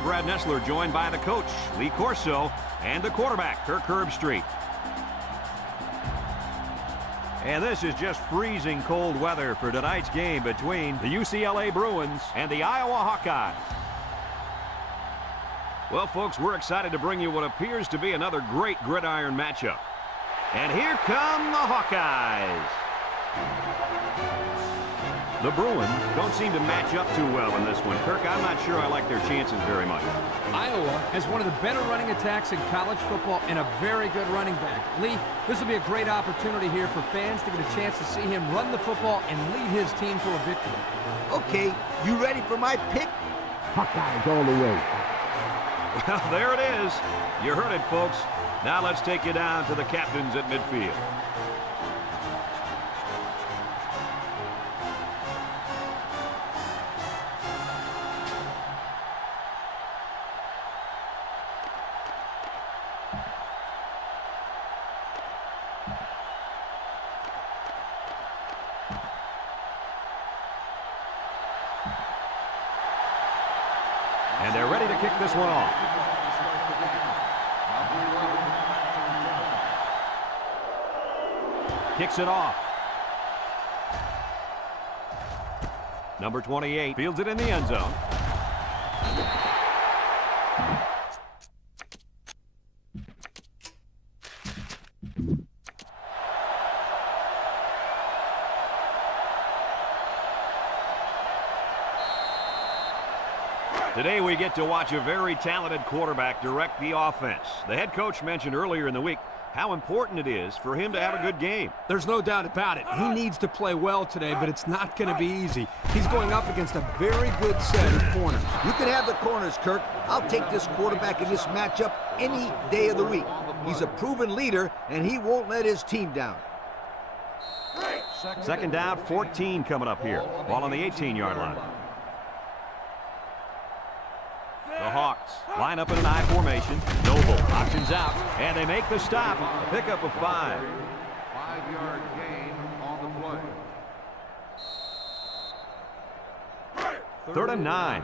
I'm Brad Nessler, joined by the coach, Lee Corso, and the quarterback, Kirk Herbstreit. And this is just freezing cold weather for tonight's game between the UCLA Bruins and the Iowa Hawkeyes. Well, folks, we're excited to bring you what appears to be another great gridiron matchup. And here come the Hawkeyes. The Bruins don't seem to match up too well in this one. Kirk, I'm not sure I like their chances very much. Iowa has one of the better running attacks in college football and a very good running back. Lee, this will be a great opportunity here for fans to get a chance to see him run the football and lead his team to a victory. Okay, you ready for my pick? Hawkeyes all the way. Well, there it is. You heard it, folks. Now let's take you down to the captains at midfield. And they're ready to kick this one off. Kicks it off. Number 28 fields it in the end zone. Today we get to watch a very talented quarterback direct the offense. The head coach mentioned earlier in the week how important it is for him to have a good game. There's no doubt about it. He needs to play well today, but it's not going to be easy. He's going up against a very good set of corners. You can have the corners, Kirk. I'll take this quarterback in this matchup any day of the week. He's a proven leader, and he won't let his team down. Second down, 14 coming up here. Ball on the 18-yard line. The Hawks line up in an I formation. Noble options out, and they make the stop. Pickup of 5. 5-yard gain on the play. 3rd and 9.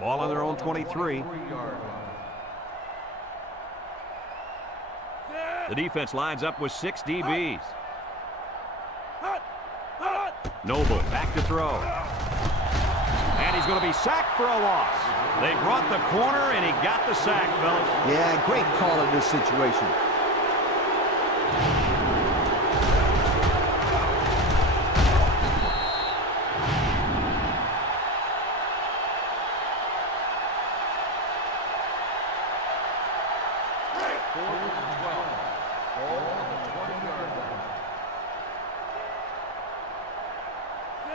Ball on their own 23. The defense lines up with 6 DBs. Noble back to throw. And he's going to be sacked for a loss. They brought the corner, and he got the sack, fellas. Yeah, great call in this situation.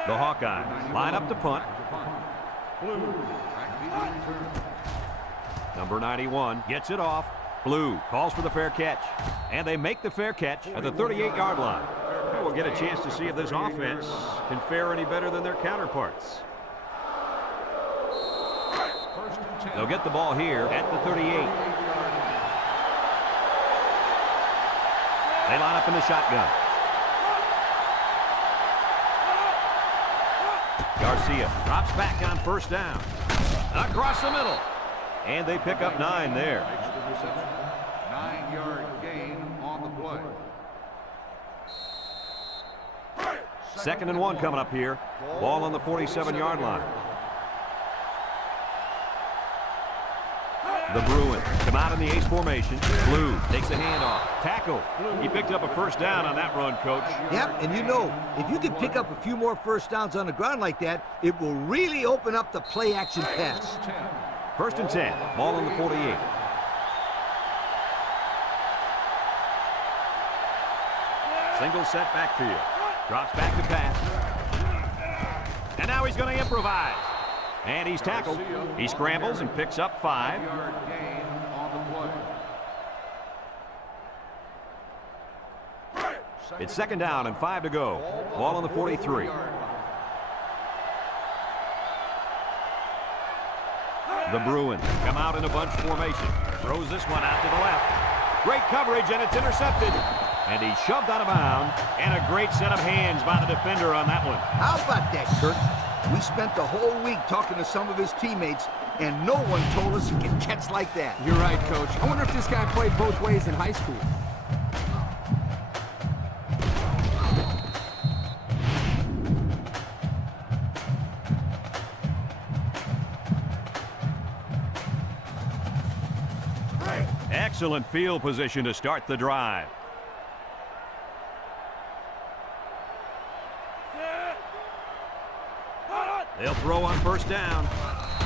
The Hawkeyes line up to punt. Number 91 gets it off. Blue calls for the fair catch. And they make the fair catch at the 38-yard line. We'll get a chance to see if this offense can fare any better than their counterparts. They'll get the ball here at the 38. They line up in the shotgun. Garcia drops back on first down. Across the middle. And they pick up 9 there. 9-yard gain on the play. 2nd and 1 coming up here. Ball on the 47-yard line. The Bruins come out in the ace formation. Blue takes a handoff. Tackle. He picked up a first down on that run, Coach. Yep, and you know, if you can pick up a few more first downs on the ground like that, it will really open up the play-action pass. 1st and 10. Ball on the 48. Single set backfield. Drops back to pass. And now he's going to improvise. And he's tackled. He scrambles and picks up 5. 5-yard gain on the play. It's 2nd down and 5 to go. Ball on the 43. The Bruins come out in a bunch formation. Throws this one out to the left. Great coverage, and it's intercepted. And he's shoved out of bounds. And a great set of hands by the defender on that one. How about that, Kirk? We spent the whole week talking to some of his teammates, and no one told us he can catch like that. You're right, Coach. I wonder if this guy played both ways in high school. Excellent field position to start the drive. They'll throw on first down.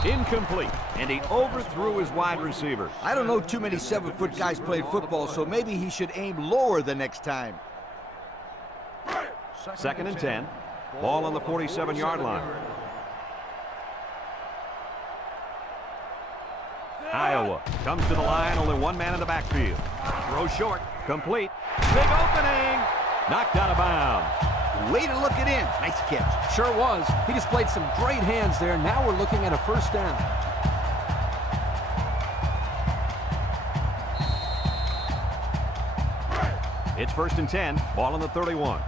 Incomplete, and he overthrew his wide receiver. I don't know too many 7-foot guys playing football, so maybe he should aim lower the next time. Second and 10. Ball on the 47-yard line. Iowa comes to the line, only one man in the backfield. Throw short, complete. Big opening. Knocked out of bounds. Way to look it in. Nice catch. Sure was. He displayed some great hands there. Now we're looking at a first down. It's first and 10. Ball on the 31.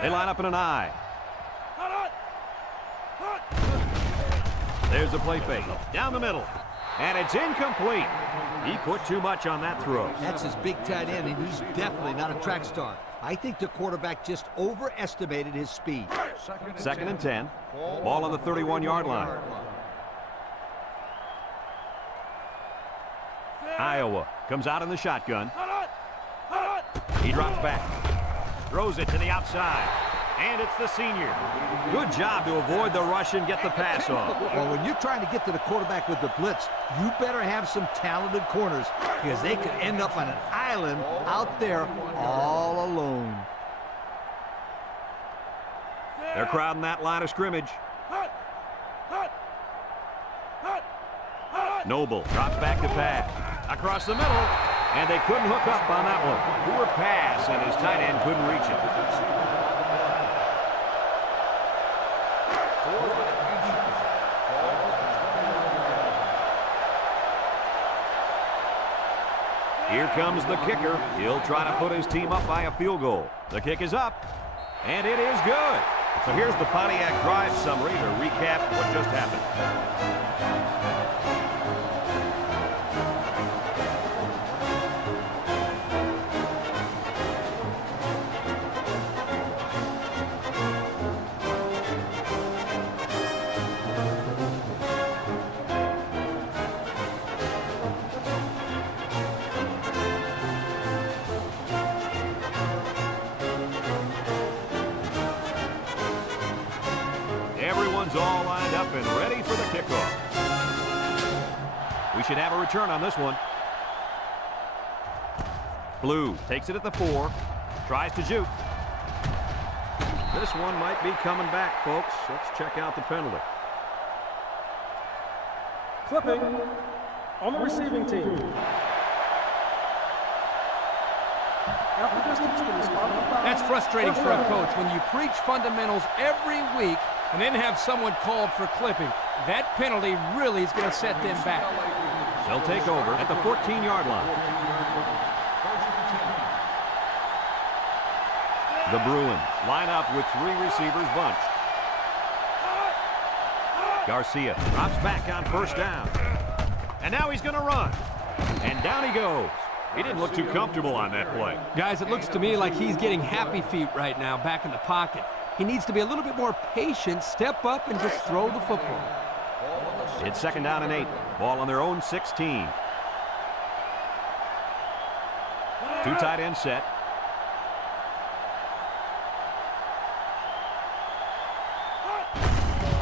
They line up in an I. There's a play fake. Down the middle. And it's incomplete. He put too much on that throw. That's his big tight end, and he's definitely not a track star. I think the quarterback just overestimated his speed. Second and 10. Ball on the 31-yard line. Iowa comes out in the shotgun. He drops back. Throws it to the outside. And it's the senior. Good job to avoid the rush and get the pass off. Well, when you're trying to get to the quarterback with the blitz, you better have some talented corners because they could end up on an island out there all alone. They're crowding that line of scrimmage. Noble drops back to pass. Across the middle. And they couldn't hook up on that one. Poor pass, and his tight end couldn't reach it. Here comes the kicker. He'll try to put his team up by a field goal. The kick is up, and it is good. So here's the Pontiac drive summary to recap what just happened. Everyone's all lined up and ready for the kickoff. We should have a return on this one. Blue takes it at the 4. Tries to juke. This one might be coming back, folks. Let's check out the penalty. Clipping on the receiving team. That's frustrating for a coach when you preach fundamentals every week and then have someone called for clipping. That penalty really is going to set them back. They'll take over at the 14-yard line. The Bruins line up with 3 receivers bunched. Garcia drops back on first down. And now he's going to run. And down he goes. He didn't look too comfortable on that play. Guys, it looks to me like he's getting happy feet right now back in the pocket. He needs to be a little bit more patient, step up, and just throw the football. It's second down and 8. Ball on their own 16. 2 tight end set.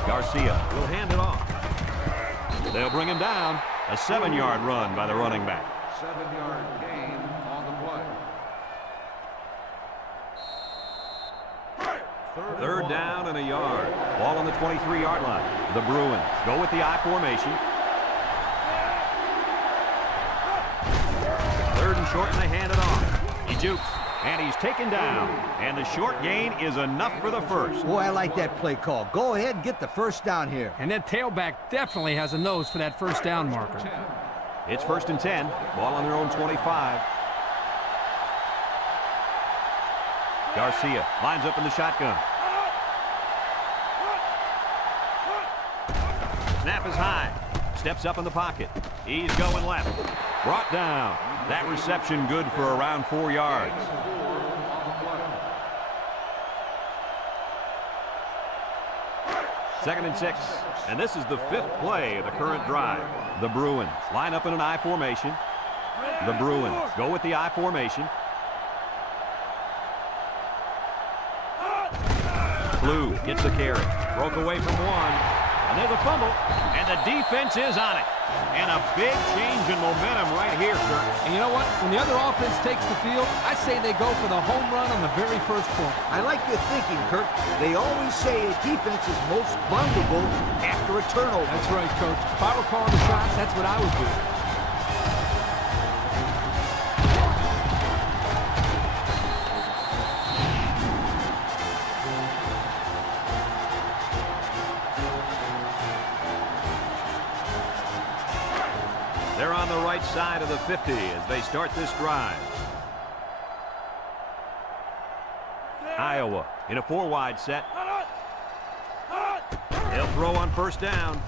Garcia will hand it off. They'll bring him down. A 7-yard run by the running back. 7-yard gain on the play. Third down and a yard. Ball on the 23-yard line. The Bruins go with the I formation. Third and short, and they hand it off. He jukes, and he's taken down. And the short gain is enough for the first. Boy, I like that play call. Go ahead and get the first down here. And that tailback definitely has a nose for that first down marker. It's first and 10. Ball on their own 25. Garcia lines up in the shotgun. Snap is high. Steps up in the pocket. He's going left. Brought down. That reception good for around 4 yards. Second and 6. And this is the 5th play of the current drive. The Bruins line up in an I formation. The Bruins go with the I formation. Blue gets the carry. Broke away from one. And there's a fumble. And the defense is on it. And a big change in momentum right here, Kirk. And you know what? When the other offense takes the field, I say they go for the home run on the very first play. I like your thinking, Kirk. They always say a defense is most vulnerable after a turnover. That's right, Coach. If I were calling the shots, that's what I would do. They're on the right side of the 50 as they start this drive. Iowa in a 4-wide set. They'll throw on first down.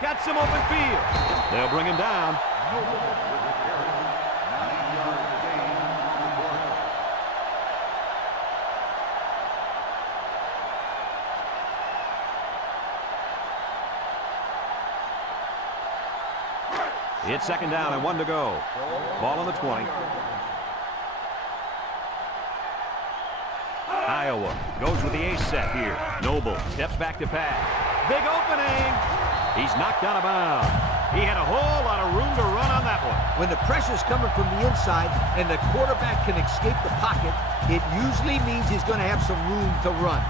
Got some open field. They'll bring him down. It's second down and 1 to go. Ball on the 20. Iowa goes with the ace set here. Noble steps back to pass. Big opening. He's knocked out of bounds. He had a whole lot of room to run on that one. When the pressure's coming from the inside and the quarterback can escape the pocket, it usually means he's going to have some room to run.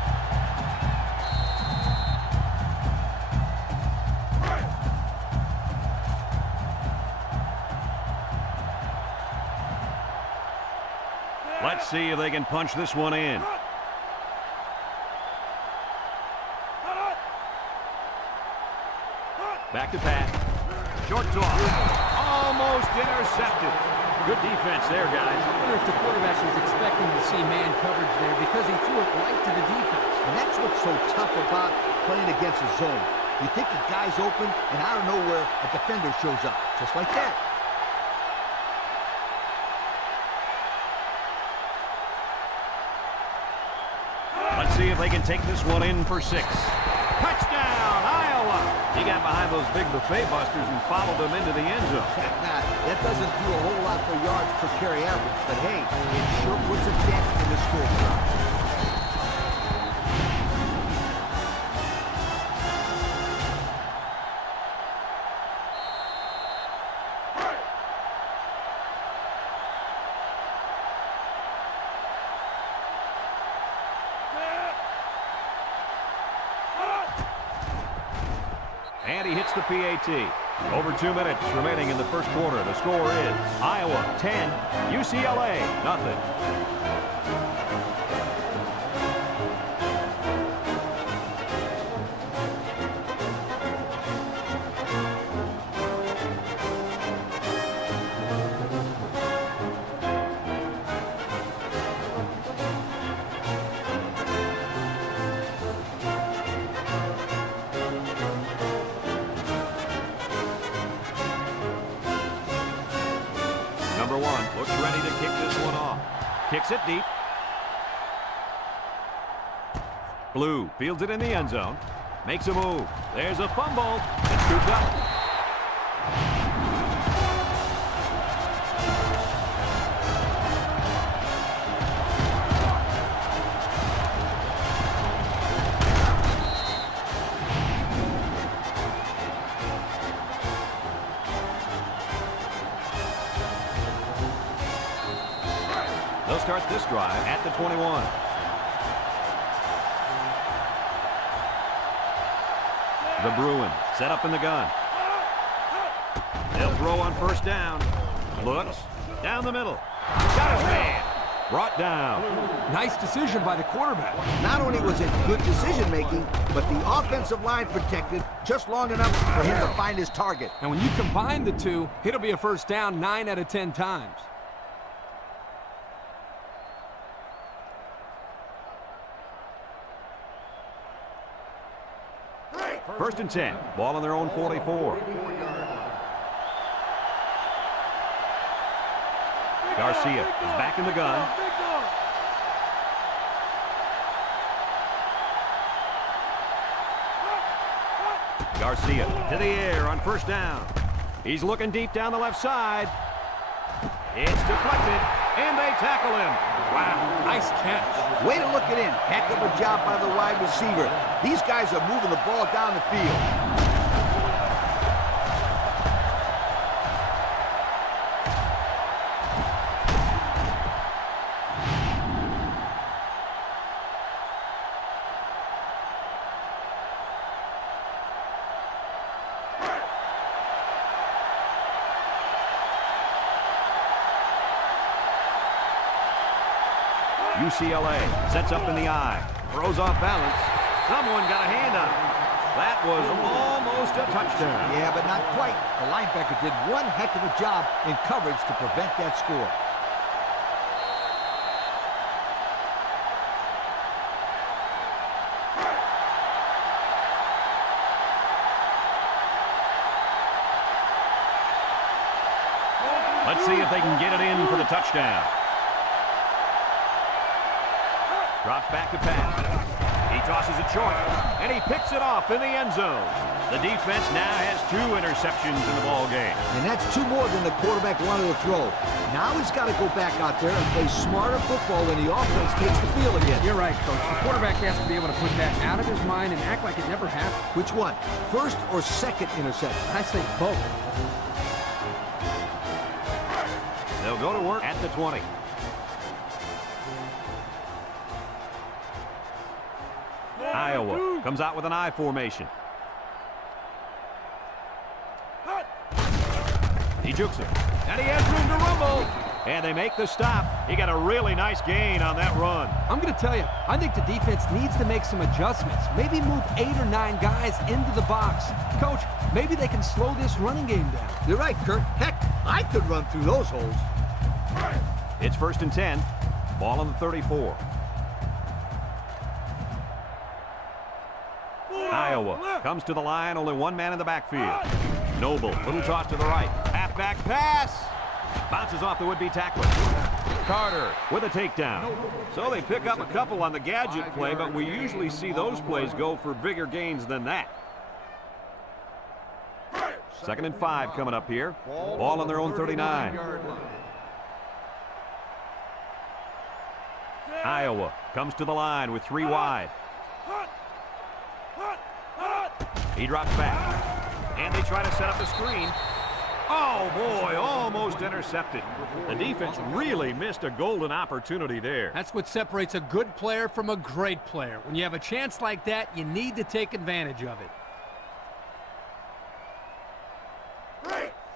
Let's see if they can punch this one in. Back to pass. Short toss. Almost intercepted. Good defense there, guys. I wonder if the quarterback was expecting to see man coverage there because he threw it right to the defense. And that's what's so tough about playing against a zone. You think the guy's open, and out of nowhere, a defender shows up. Just like that. Let's see if they can take this one in for 6. Touchdown, Iowa! He got behind those big buffet busters and followed them into the end zone. That doesn't do a whole lot for yards per carry average, but hey, it sure puts a dent in the scoreboard. And he hits the PAT. Over 2 minutes remaining in the first quarter. The score is Iowa 10, UCLA nothing. Number 1 looks ready to kick this one off. Kicks it deep. Blue fields it in the end zone. Makes a move. There's a fumble. It's scooped up. They'll start this drive at the 21. The Bruins set up in the gun. They'll throw on first down. Looks down the middle. Got his man. Brought down. Nice decision by the quarterback. Not only was it good decision-making, but the offensive line protected just long enough for him to find his target. And when you combine the two, it'll be a first down 9 out of 10 times. First and 10. Ball on their own 44. Garcia is back in the gun. Garcia to the air on first down. He's looking deep down the left side. It's deflected, and they tackle him. Wow, nice catch. Way to look it in. Heck of a job by the wide receiver. These guys are moving the ball down the field. UCLA sets up in the I. Throws off balance. Someone got a hand on it. That was almost a touchdown. Yeah, but not quite. The linebacker did one heck of a job in coverage to prevent that score. Let's see if they can get it in for the touchdown. Drops back to pass. He tosses it short, and he picks it off in the end zone. The defense now has 2 interceptions in the ball game. And that's 2 more than the quarterback wanted to throw. Now he's got to go back out there and play smarter football when the offense takes the field again. You're right, Coach. The quarterback has to be able to put that out of his mind and act like it never happened. Which one? First or second interception? I say both. They'll go to work at the 20. Iowa comes out with an I formation. He jukes him, and he has room to rumble. And they make the stop. He got a really nice gain on that run. I'm going to tell you, I think the defense needs to make some adjustments. Maybe move 8 or 9 guys into the box. Coach, maybe they can slow this running game down. You're right, Kurt. Heck, I could run through those holes. It's first and 10. Ball on the 34. Iowa comes to the line, only 1 man in the backfield. Noble, little toss to the right. Halfback pass. Bounces off the would-be tackler. Carter with a takedown. So they pick up a couple on the gadget play, but we usually see those plays go for bigger gains than that. Second and 5 coming up here. Ball on their own 39. Iowa comes to the line with 3 wide. He drops back, and they try to set up the screen. Oh, boy, almost intercepted. The defense really missed a golden opportunity there. That's what separates a good player from a great player. When you have a chance like that, you need to take advantage of it.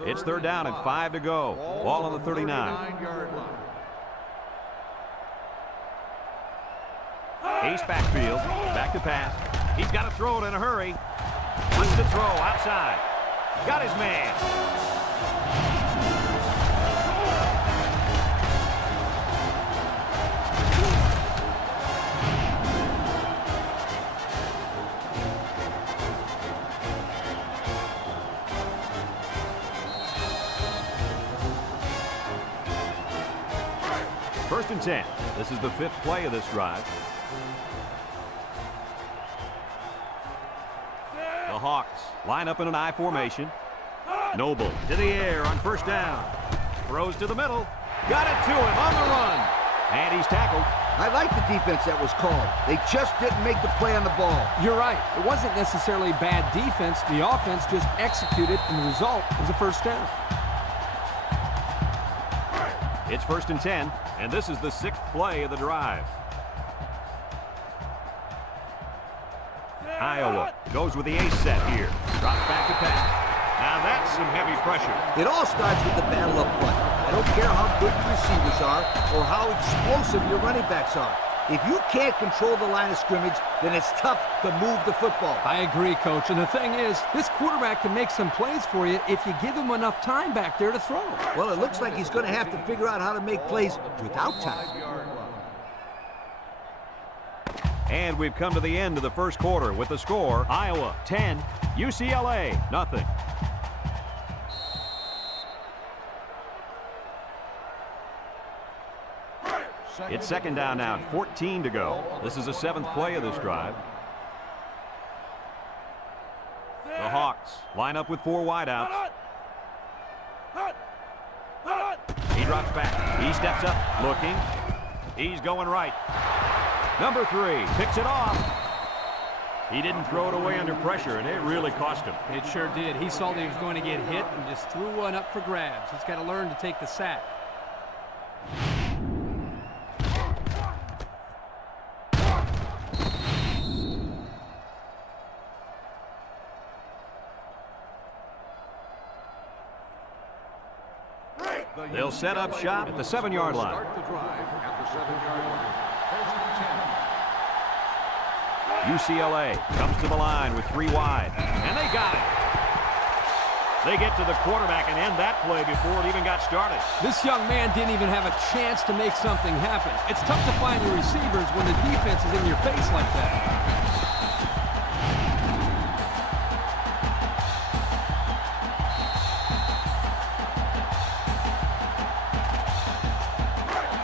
It's third down and 5 to go. Ball on the 39. Ace backfield, back to pass. He's got to throw it in a hurry. Wants to throw outside. Got his man. First and 10. This is the 5th play of this drive. The Hawks line up in an I formation. Noble to the air on first down. Throws to the middle. Got it to him on the run. And he's tackled. I like the defense that was called. They just didn't make the play on the ball. You're right. It wasn't necessarily bad defense. The offense just executed, and the result was a first down. It's first and 10, and this is the 6th play of the drive. Iowa goes with the ace set here. Drops back to pass. Now that's some heavy pressure. It all starts with the battle up front. I don't care how good your receivers are or how explosive your running backs are. If you can't control the line of scrimmage, then it's tough to move the football. I agree, Coach. And the thing is, this quarterback can make some plays for you if you give him enough time back there to throw. Well, it looks like he's going to have to figure out how to make plays without time. And we've come to the end of the first quarter with the score, Iowa 10, UCLA nothing. It's second down now, 14 to go. This is the 7th play of this drive. The Hawks line up with 4 wideouts. He drops back. He steps up, looking. He's going right. Number 3 picks it off. He didn't throw it away under pressure, and it really cost him. It sure did. He saw that he was going to get hit and just threw one up for grabs. He's got to learn to take the sack. They'll set up shop at the 7-yard line. Start the drive at the 7-yard line. First and 10. UCLA comes to the line with 3 wide, and they got it. They get to the quarterback and end that play before it even got started. This young man didn't even have a chance to make something happen. It's tough to find your receivers when the defense is in your face like that.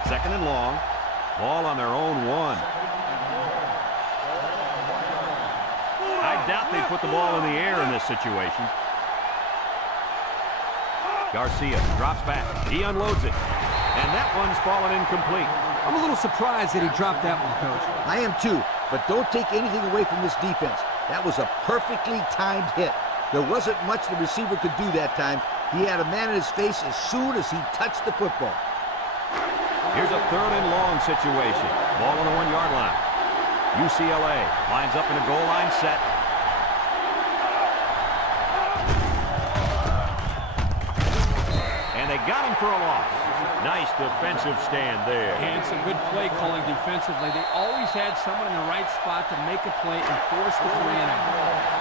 Second and long. Ball on their own 1. I doubt they put the ball in the air in this situation. Garcia drops back. He unloads it. And that one's fallen incomplete. I'm a little surprised that he dropped that one, Coach. I am too, but don't take anything away from this defense. That was a perfectly timed hit. There wasn't much the receiver could do that time. He had a man in his face as soon as he touched the football. Here's a 3rd and long situation. Ball on the 1-yard line. UCLA lines up in a goal line set. And they got him for a loss. Nice defensive stand there. And some good play calling defensively. They always had someone in the right spot to make a play and force the 3 and out.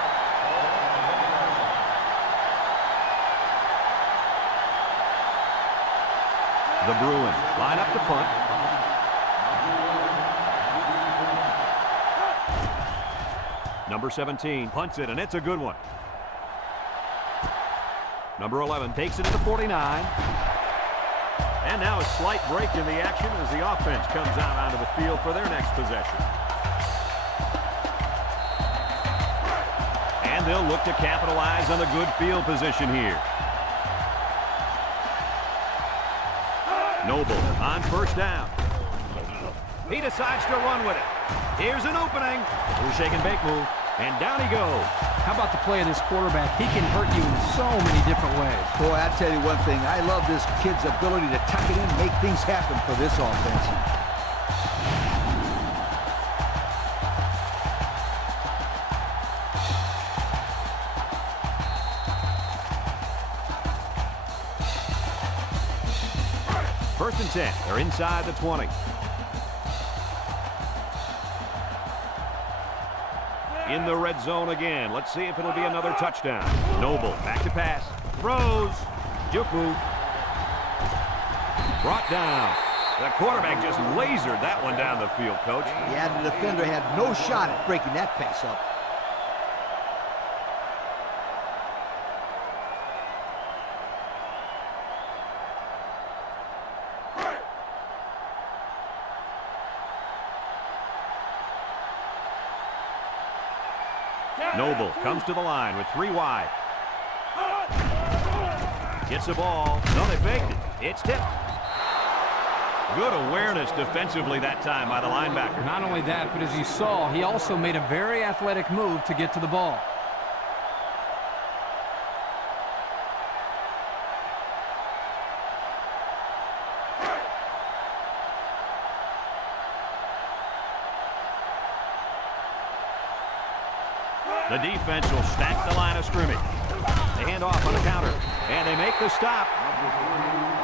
The Bruins line up to punt. Number 17 punts it, and it's a good one. Number 11 takes it to the 49. And now a slight break in the action as the offense comes out onto the field for their next possession. And they'll look to capitalize on the good field position here. Noble on first down. He decides to run with it. Here's an opening. Little shake and bake move. And down he goes. How about the play of this quarterback? He can hurt you in so many different ways. Boy, I tell you one thing. I love this kid's ability to tuck it in and make things happen for this offense. First and 10. They're inside the 20. In the red zone again. Let's see if it'll be another touchdown. Noble back to pass. Throws. Juke move. Brought down. The quarterback just lasered that one down the field, Coach. Yeah, the defender had no shot at breaking that pass up. Noble comes to the line with 3 wide. Gets the ball. No, they faked it. It's tipped. Good awareness defensively that time by the linebacker. Not only that, but as you saw, he also made a very athletic move to get to the ball. The defense will stack the line of scrimmage. They hand off on the counter, and they make the stop.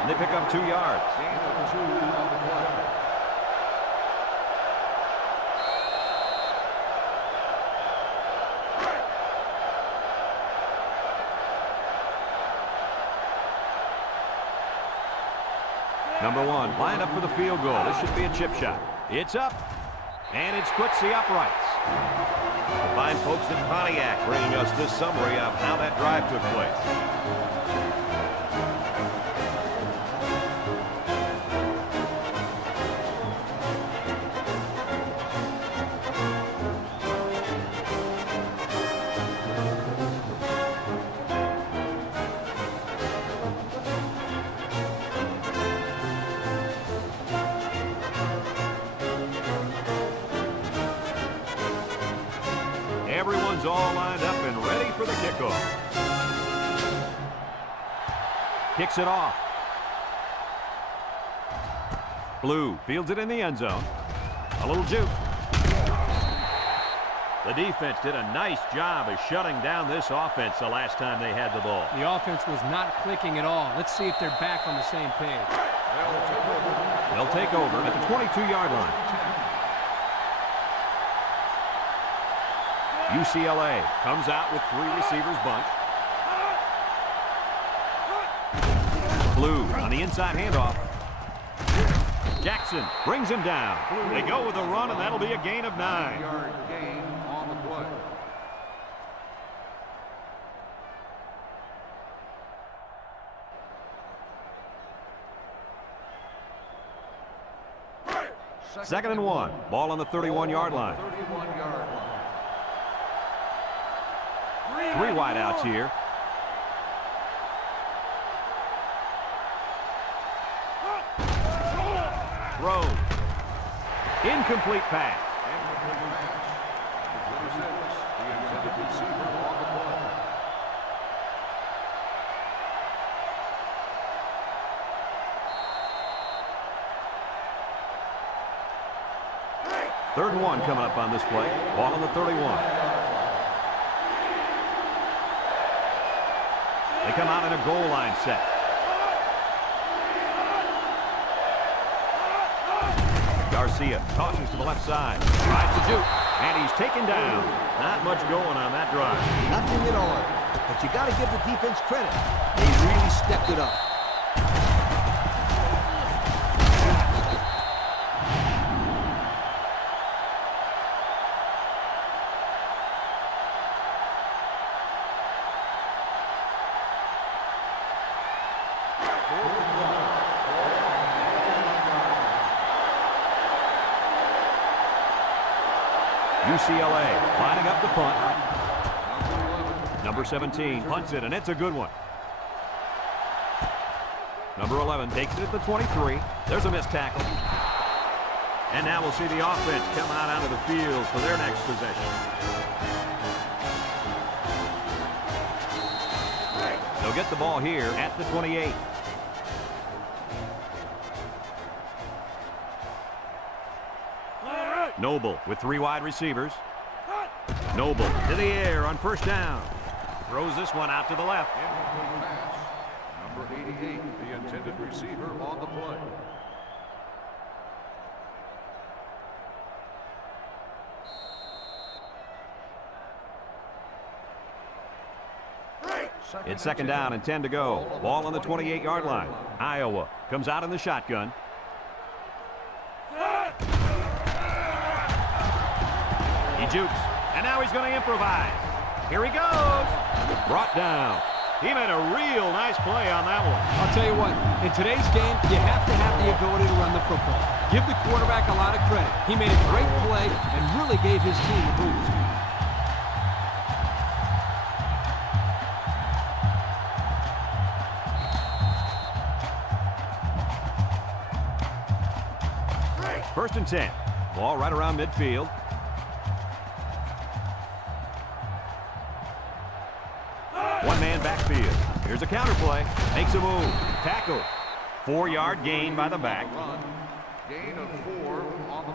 And they pick up 2 yards. Number 1 lined up for the field goal. This should be a chip shot. It's up. And it splits the uprights. The fine folks at Pontiac bringing us this summary of how that drive took place. Everyone's all lined up and ready for the kickoff. Kicks it off. Blue fields it in the end zone. A little juke. The defense did a nice job of shutting down this offense the last time they had the ball. The offense was not clicking at all. Let's see if they're back on the same page. They'll take over at the 22-yard line. UCLA comes out with 3 receivers bunch. Blue on the inside handoff. Jackson brings him down. They go with a run, and that'll be a gain of 9. 9-yard gain on the play. Second and 1. Ball on the 31-yard line. 31-yard line. 3 wideouts here. Throws. Incomplete pass. The intended receiver on the play. Third and 1 coming up on this play. Ball on the 31. They come out in a goal line set. Garcia tosses to the left side. Tries to juke. And he's taken down. Not much going on that drive. Nothing at all. But you got to give the defense credit. They really stepped it up. UCLA lining up the punt. Number 17 punts it, and it's a good one. Number 11 takes it at the 23. There's a missed tackle. And now we'll see the offense come out onto the field for their next possession. They'll get the ball here at the 28. Noble with 3 wide receivers. Noble to the air on first down. Throws this one out to the left. Incomplete pass. Number 88, the intended receiver on the play. It's second down and 10 to go. Ball on the 28-yard line. Iowa comes out in the shotgun. He jukes, and now he's going to improvise. Here he goes. Brought down. He made a real nice play on that one. I'll tell you what, in today's game, you have to have the ability to run the football. Give the quarterback a lot of credit. He made a great play and really gave his team a boost. First and 10. Ball right around midfield. One-man backfield. Here's a counter play. Makes a move. Tackle. 4-yard gain by the back. Run. Gain of 4 on the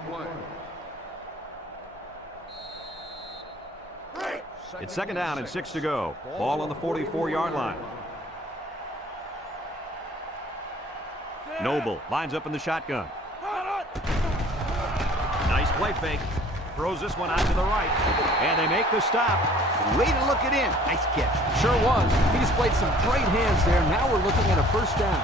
play. It's second down and 6 to go. Ball on the 44-yard line. Noble lines up in the shotgun. Nice play fake. Throws this one out to the right. And they make the stop. Way to look it in. Nice catch. Sure was. He displayed some great hands there. Now we're looking at a first down.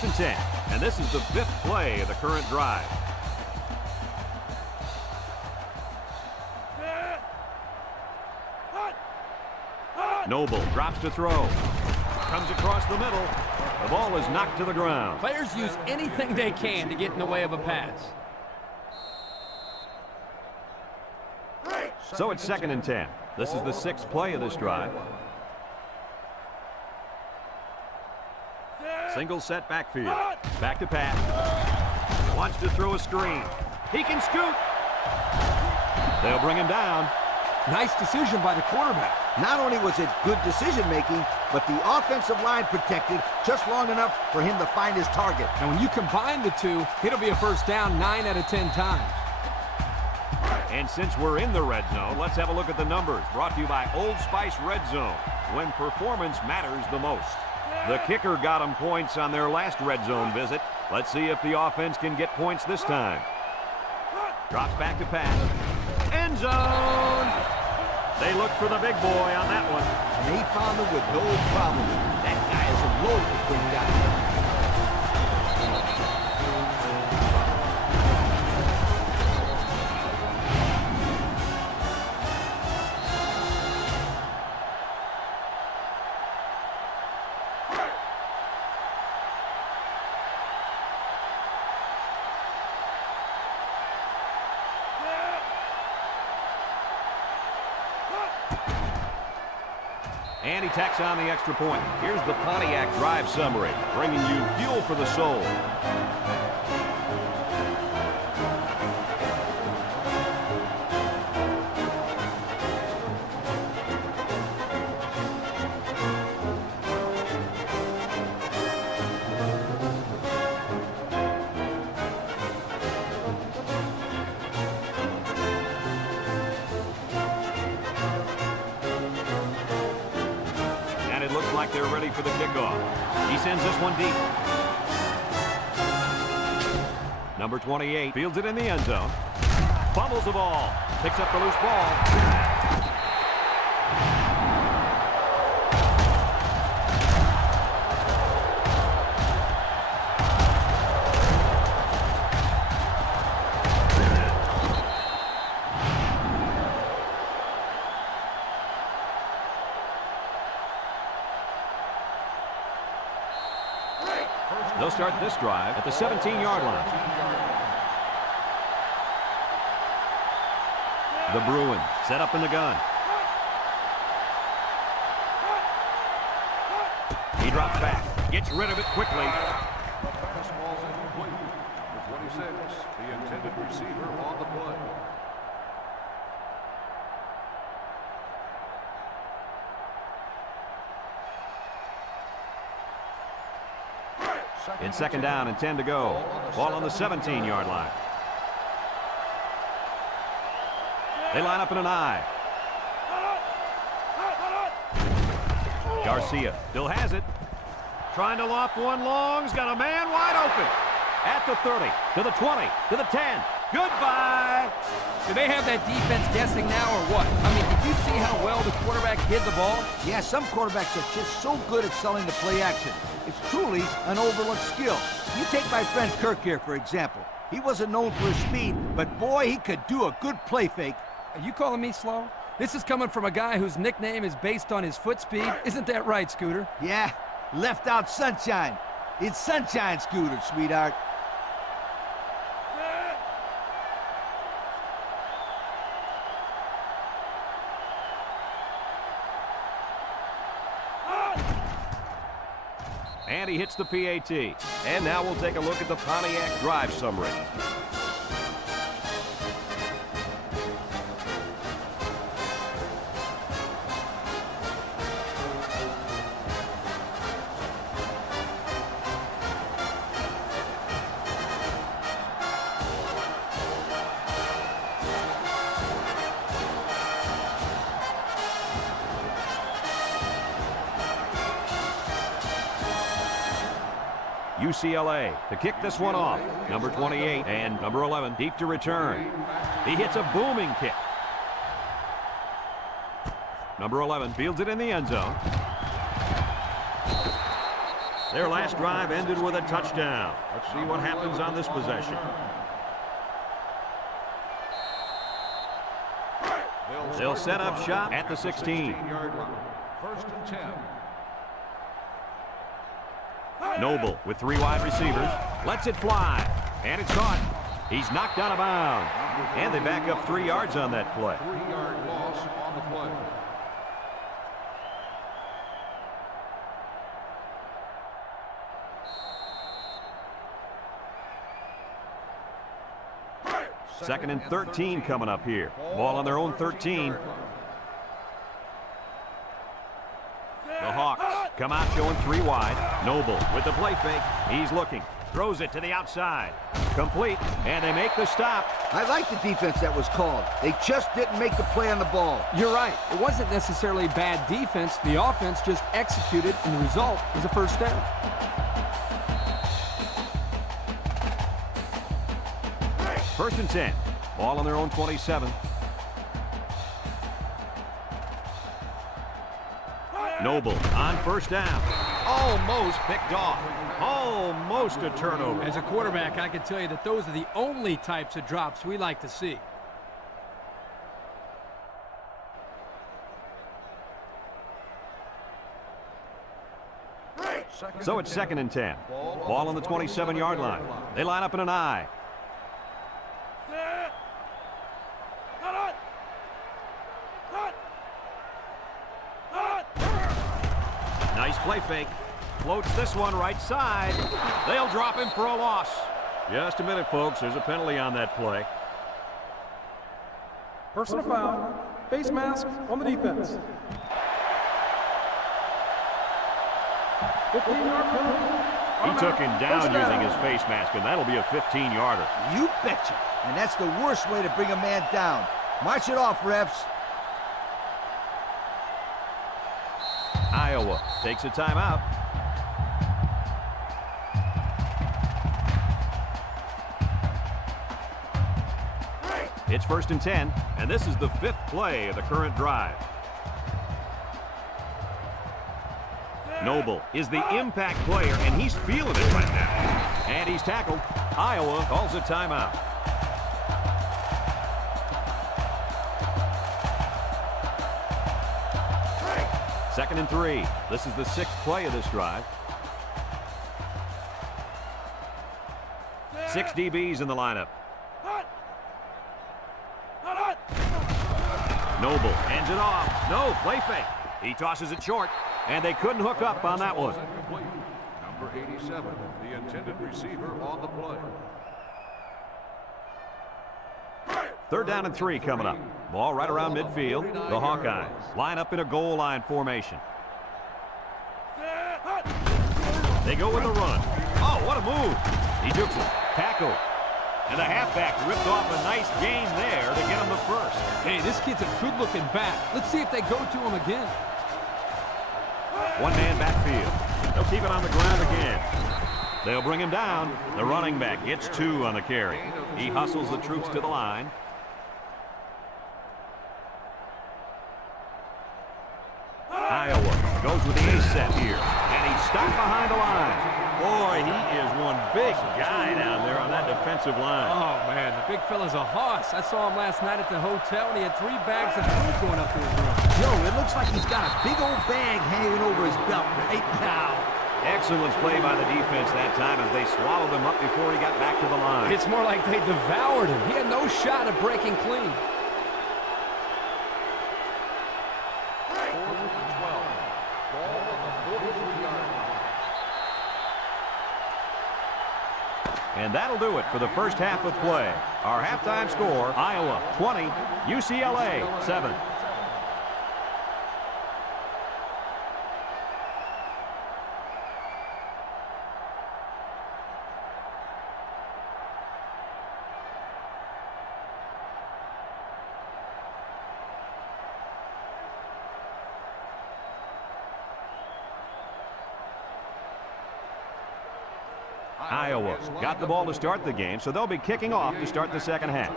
First and 10. And this is the 5th play of the current drive. Noble drops to throw. Comes across the middle. The ball is knocked to the ground. Players use anything they can to get in the way of a pass. So it's 2nd and 10. This is the 6th play of this drive. Single set backfield. Back to pass. Wants to throw a screen. He can scoot. They'll bring him down. Nice decision by the quarterback. Not only was it good decision-making, but the offensive line protected just long enough for him to find his target. And when you combine the two, it'll be a first down 9 out of 10 times. And since we're in the red zone, let's have a look at the numbers. Brought to you by Old Spice Red Zone, when performance matters the most. The kicker got them points on their last red zone visit. Let's see if the offense can get points this time. Drops back to pass. End zone! They look for the big boy on that one. And he found him with no problem. That guy is a load to bring down. And he tacks on the extra point. Here's the Pontiac drive summary, bringing you fuel for the soul. Like they're ready for the kickoff. He sends this one deep. Number 28 fields it in the end zone. Fumbles the ball. Picks up the loose ball. They'll start this drive at the 17-yard line. The Bruins set up in the gun. He drops back, gets rid of it quickly. The pass ball's incomplete. The 26, the intended receiver on the play. In 2nd down and 10 to go. Ball on the 17-yard line. They line up in an I. Garcia still has it. Trying to loft one long. He's got a man wide open. At the 30, to the 20, to the 10. Goodbye. Do they have that defense guessing now or what? I mean, did you see how well the quarterback hid the ball? Yeah, some quarterbacks are just so good at selling the play action. It's truly an overlooked skill. You take my friend Kirk here, for example. He wasn't known for his speed, but boy, he could do a good play fake. Are you calling me slow? This is coming from a guy whose nickname is based on his foot speed. Isn't that right, Scooter? Yeah, left out sunshine. It's sunshine, Scooter, sweetheart. And he hits the PAT. And now we'll take a look at the Pontiac drive summary. UCLA to kick this one off. Number 28 and number 11 deep to return. He hits a booming kick. Number 11 fields it in the end zone. Their last drive ended with a touchdown. Let's see what happens on this possession. They'll set up shop at the 16. First and 10. Noble with 3 wide receivers. Lets it fly. And it's caught. He's knocked out of bounds. And they back up 3 yards on that play. 3-yard loss on the play. Second and 13 coming up here. Ball on their own 13. The Hawks come out showing 3 wide. Noble with the play fake. He's looking. Throws it to the outside. Complete. And they make the stop. I like the defense that was called. They just didn't make the play on the ball. You're right. It wasn't necessarily bad defense. The offense just executed, and the result was a first down. First and 10. Ball on their own 27. Noble on first down. Almost picked off. Almost a turnover. As a quarterback, I can tell you that those are the only types of drops we like to see. So it's second and 10. Ball on the 27-yard line. They line up in an I. Nice play fake. Floats this one right side. They'll drop him for a loss. Just a minute, folks. There's a penalty on that play. Personal foul. Face mask on the defense. 15-yard penalty. He took him down using his face mask, and that'll be a 15-yarder. You betcha. And that's the worst way to bring a man down. March it off, refs. Iowa takes a timeout. It's first and 10, and this is the 5th play of the current drive. Noble is the impact player, and he's feeling it right now. And he's tackled. Iowa calls a timeout. Second and 3. This is the 6th play of this drive. 6 DBs in the lineup. Noble hands it off. No, play fake. He tosses it short, and they couldn't hook up on that one. Number 87, the intended receiver on the play. Third down and 3 coming up. Ball right around midfield. The Hawkeyes line up in a goal line formation. They go with a run. Oh, what a move. He jukes it. Tackle. And the halfback ripped off a nice gain there to get him the first. Hey, this kid's a good-looking back. Let's see if they go to him again. One-man backfield. They'll keep it on the ground again. They'll bring him down. The running back gets 2 on the carry. He hustles the troops to the line. Iowa goes with the ace set here. And he's stopped behind the line. Boy, he is one big guy down there on that defensive line. Oh, man, the big fella's a hoss. I saw him last night at the hotel, and he had 3 bags of food going up to his room. Joe, it looks like he's got a big old bag hanging over his belt right now. Excellent play by the defense that time as they swallowed him up before he got back to the line. It's more like they devoured him. He had no shot at breaking clean. And that'll do it for the first half of play. Our halftime score, Iowa 20, UCLA 7. Iowa got the ball to start the game, so they'll be kicking off to start the second half.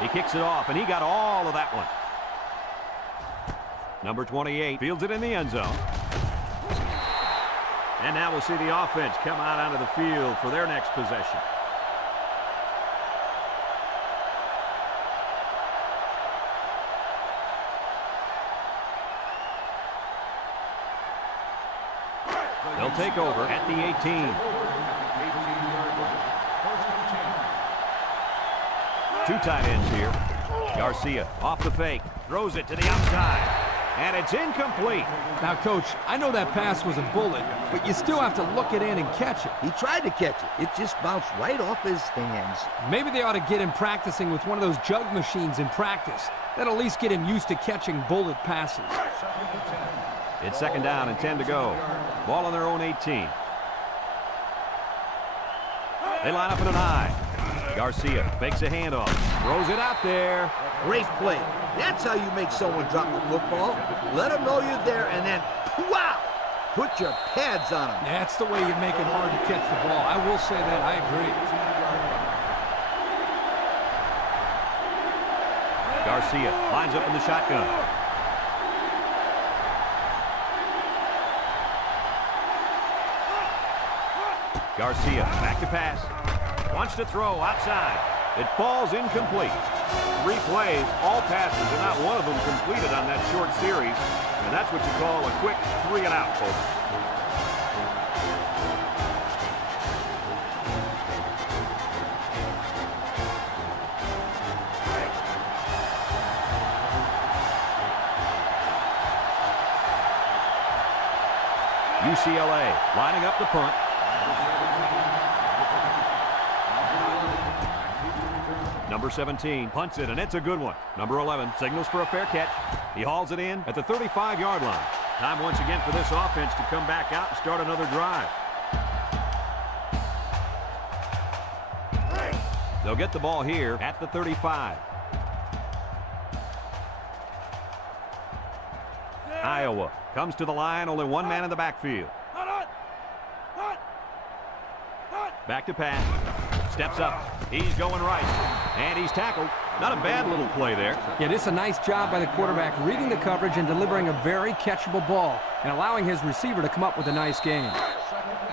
He kicks it off, and he got all of that one. Number 28 fields it in the end zone. And now we'll see the offense come out onto the field for their next possession. They'll take over at the 18. Two tight ends here. Garcia off the fake. Throws it to the outside. And it's incomplete. Now, Coach, I know that pass was a bullet, but you still have to look it in and catch it. He tried to catch it. It just bounced right off his hands. Maybe they ought to get him practicing with one of those jug machines in practice. That'll at least get him used to catching bullet passes. It's second down and 10 to go. Ball on their own 18. They line up in an I. Garcia fakes a handoff. Throws it out there. Great play. That's how you make someone drop the football. Let them know you're there and then, wow, put your pads on them. That's the way you make it hard to catch the ball. I will say that. I agree. Garcia lines up in the shotgun. Garcia back to pass. Wants to throw outside. It falls incomplete. 3 plays, all passes, and not one of them completed on that short series. And that's what you call a quick 3 and out, folks. UCLA lining up the punt. Number 17 punts it, and it's a good one. Number 11 signals for a fair catch. He hauls it in at the 35-yard line. Time once again for this offense to come back out and start another drive. They'll get the ball here at the 35. Iowa comes to the line, only one man in the backfield. Back to pass. Steps up. He's going right. And he's tackled. Not a bad little play there. Yeah, this is a nice job by the quarterback reading the coverage and delivering a very catchable ball and allowing his receiver to come up with a nice gain.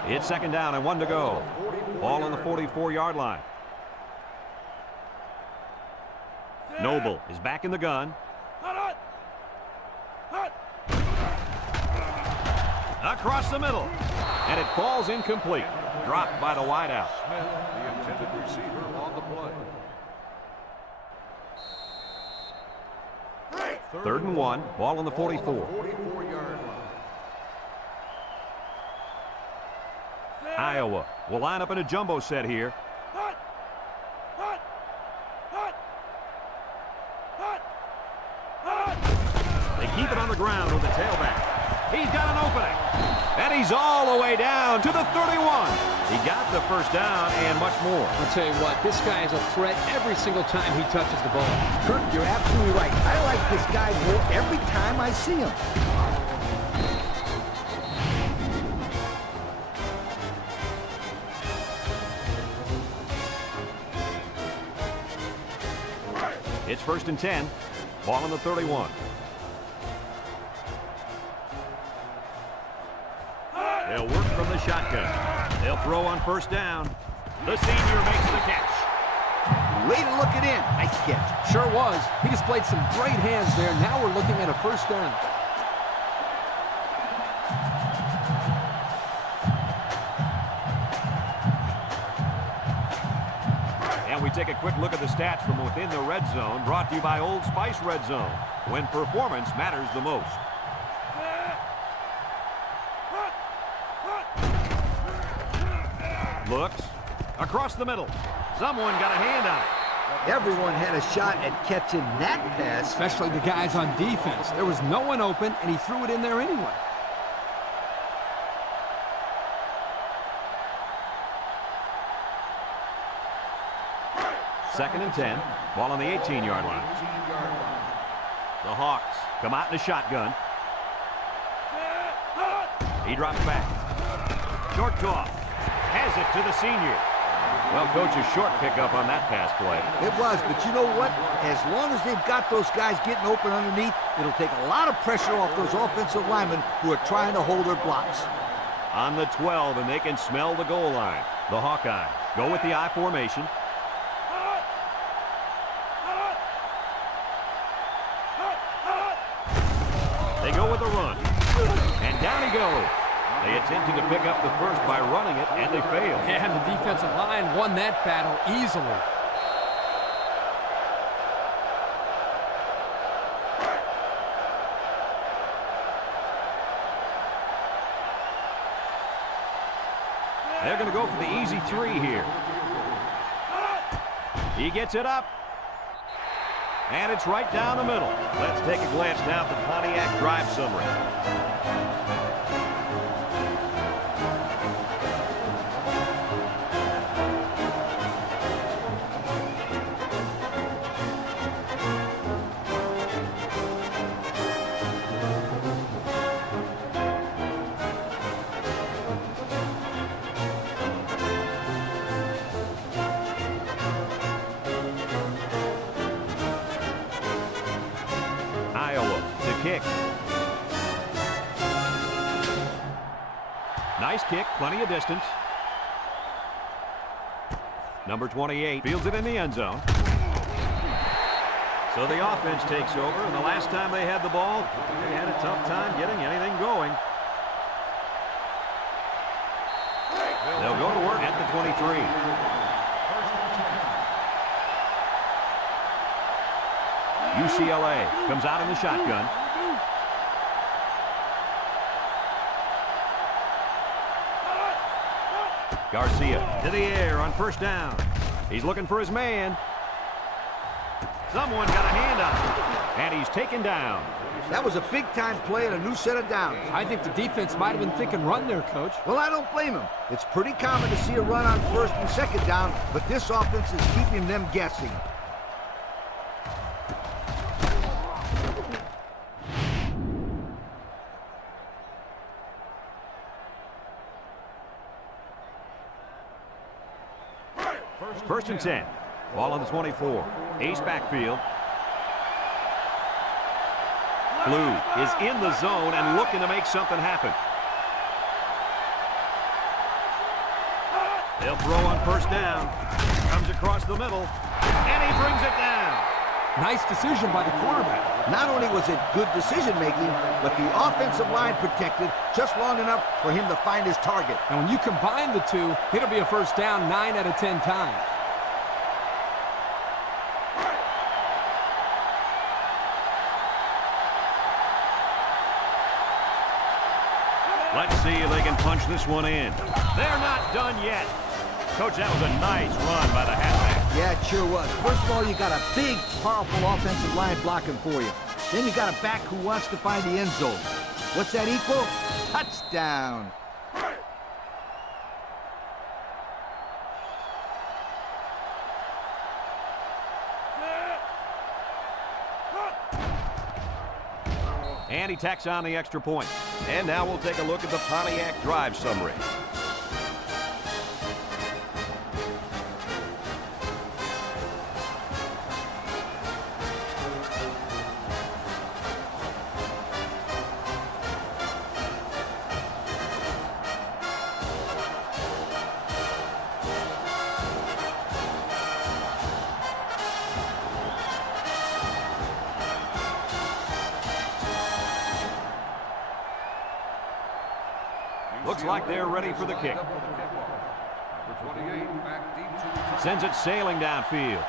It's second down and 1 to go. Ball on the 44-yard line. Noble is back in the gun. Across the middle. And it falls incomplete. Dropped by the wideout. The intended receiver on the play. 3rd and 1. Ball on the 44. 44-yard line. Iowa will line up in a jumbo set here. They keep it on the ground with the tailback. He's got an opening. And he's all the way down to the 31. He got the first down and much more. I'll tell you what, this guy is a threat every single time he touches the ball. Kirk, you're absolutely right. I like this guy more every time I see him. It's 1st and 10. Ball on the 31. They'll work from the shotgun. They'll throw on 1st down. The senior makes the catch. Way to look it in. Nice catch. Sure was. He displayed some great hands there. Now we're looking at a 1st down. And we take a quick look at the stats from within the red zone, brought to you by Old Spice Red Zone, when performance matters the most. Looks across the middle. Someone got a hand on it. Everyone had a shot at catching that pass. Especially the guys on defense. There was no one open, and he threw it in there anyway. Second and 10. Ball on the 18-yard line. The Hawks come out in a shotgun. He drops back. Short toss. Has it to the senior. Well, Coach, a short pickup on that pass play. It was, but you know what? As long as they've got those guys getting open underneath, it'll take a lot of pressure off those offensive linemen who are trying to hold their blocks. on the 12, and they can smell the goal line. The Hawkeyes go with the I formation. They go with a run. And down he goes. They attempted to pick up the first by running it, and they failed. Yeah, and the defensive line won that battle easily. They're going to go for the easy 3 here. He gets it up. And it's right down the middle. Let's take a glance now at the Pontiac drive summary. Kick. Nice kick, plenty of distance. Number 28 fields it in the end zone. So the offense takes over, and the last time they had the ball, they had a tough time getting anything going. They'll go to work at the 23. UCLA comes out in the shotgun. Garcia to the air on first down. He's looking for his man. Someone got a hand on him, and he's taken down. That was a big-time play and a new set of downs. I think the defense might have been thinking run there, Coach. Well, I don't blame him. It's pretty common to see a run on first and second down, but this offense is keeping them guessing. First and 10. Ball on the 24. Ace backfield. Blue is in the zone and looking to make something happen. They'll throw on first down. Comes across the middle, and he brings it down. Nice decision by the quarterback. Not only was it good decision-making, but the offensive line protected just long enough for him to find his target. And when you combine the two, it'll be a first down 9 out of 10 times. Let's see if they can punch this one in. They're not done yet. Coach, that was a nice run by the halfback. Yeah, it sure was. First of all, you got a big, powerful offensive line blocking for you. Then you got a back who wants to find the end zone. What's that equal? Touchdown. And he tacks on the extra point. And now we'll take a look at the Pontiac drive summary. Looks like they're ready for the kick. Sends it sailing downfield.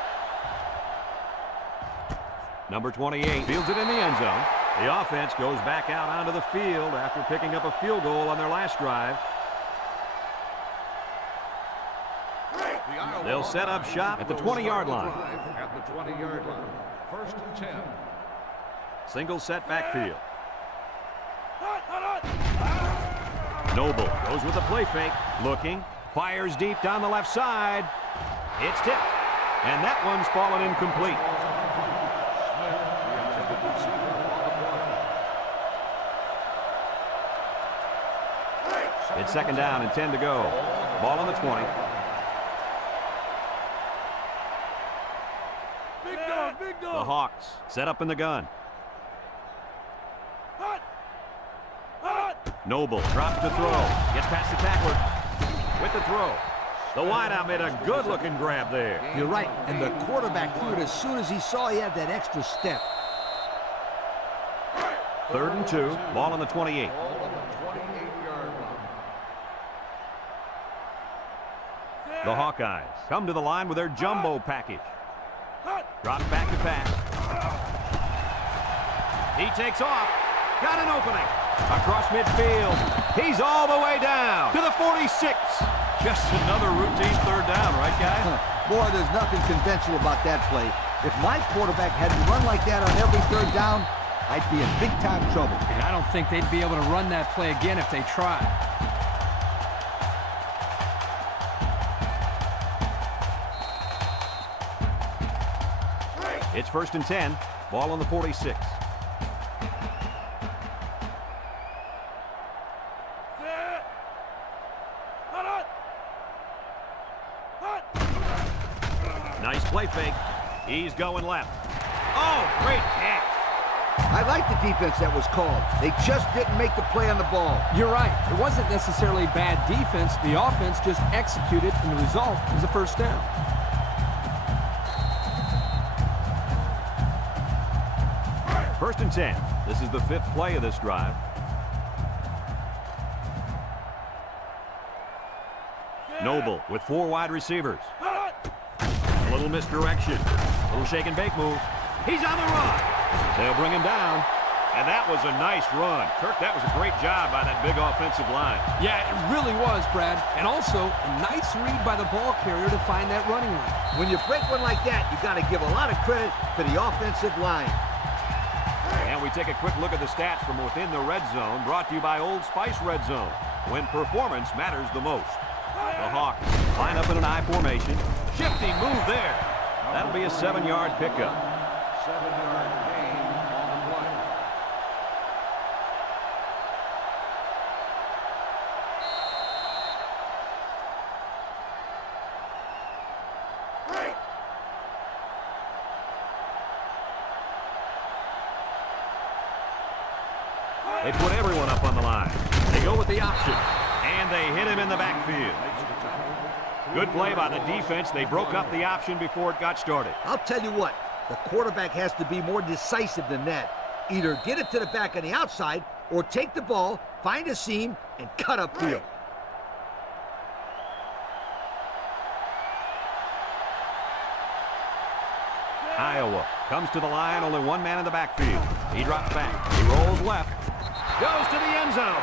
Number 28 fields it in the end zone. The offense goes back out onto the field after picking up a field goal on their last drive. They'll set up shop at the 20-yard line. At the 20-yard line. First and 10. Single set backfield. Noble goes with a play fake. Looking. Fires deep down the left side. It's tipped. And that one's fallen incomplete. It's second down and 10 to go. Ball on the 20. The Hawks set up in the gun. Noble drops to throw. Gets past the tackler. With the throw. The wideout made a good-looking grab there. You're right, and the quarterback threw it as soon as he saw he had that extra step. 3rd and 2. Ball on the 28. Ball on the 28-yard line. The Hawkeyes come to the line with their jumbo package. Drops back to pass. He takes off. Got an opening. Across midfield. He's all the way down to the 46. Just another routine 3rd down, right, guys? Boy, there's nothing conventional about that play. If my quarterback had to run like that on every 3rd down, I'd be in big-time trouble. And I don't think they'd be able to run that play again if they tried. It's 1st and 10. Ball on the 46. Nice play fake. He's going left. Oh, great catch. I like the defense that was called. They just didn't make the play on the ball. You're right. It wasn't necessarily bad defense. The offense just executed, and the result was a 1st down. First and 10. This is the 5th play of this drive. Noble with 4 wide receivers. A little misdirection. A little shake and bake move. He's on the run. They'll bring him down. And that was a nice run. Kirk, that was a great job by that big offensive line. Yeah, it really was, Brad. And also, a nice read by the ball carrier to find that running lane. When you break one like that, you got to give a lot of credit to the offensive line. And we take a quick look at the stats from within the red zone, brought to you by Old Spice Red Zone, when performance matters the most. The Hawks line up in an I formation. Shifty move there. That'll be a 7-yard pickup. 7-yard gain on the play. They put everyone up on the line. They go with the option. And they hit him in the backfield. Good play by the defense. They broke up the option before it got started. I'll tell you what, the quarterback has to be more decisive than that. Either get it to the back on the outside or take the ball, find a seam, and cut upfield. Iowa comes to the line, only 1 man in the backfield. He drops back. He rolls left. Goes to the end zone.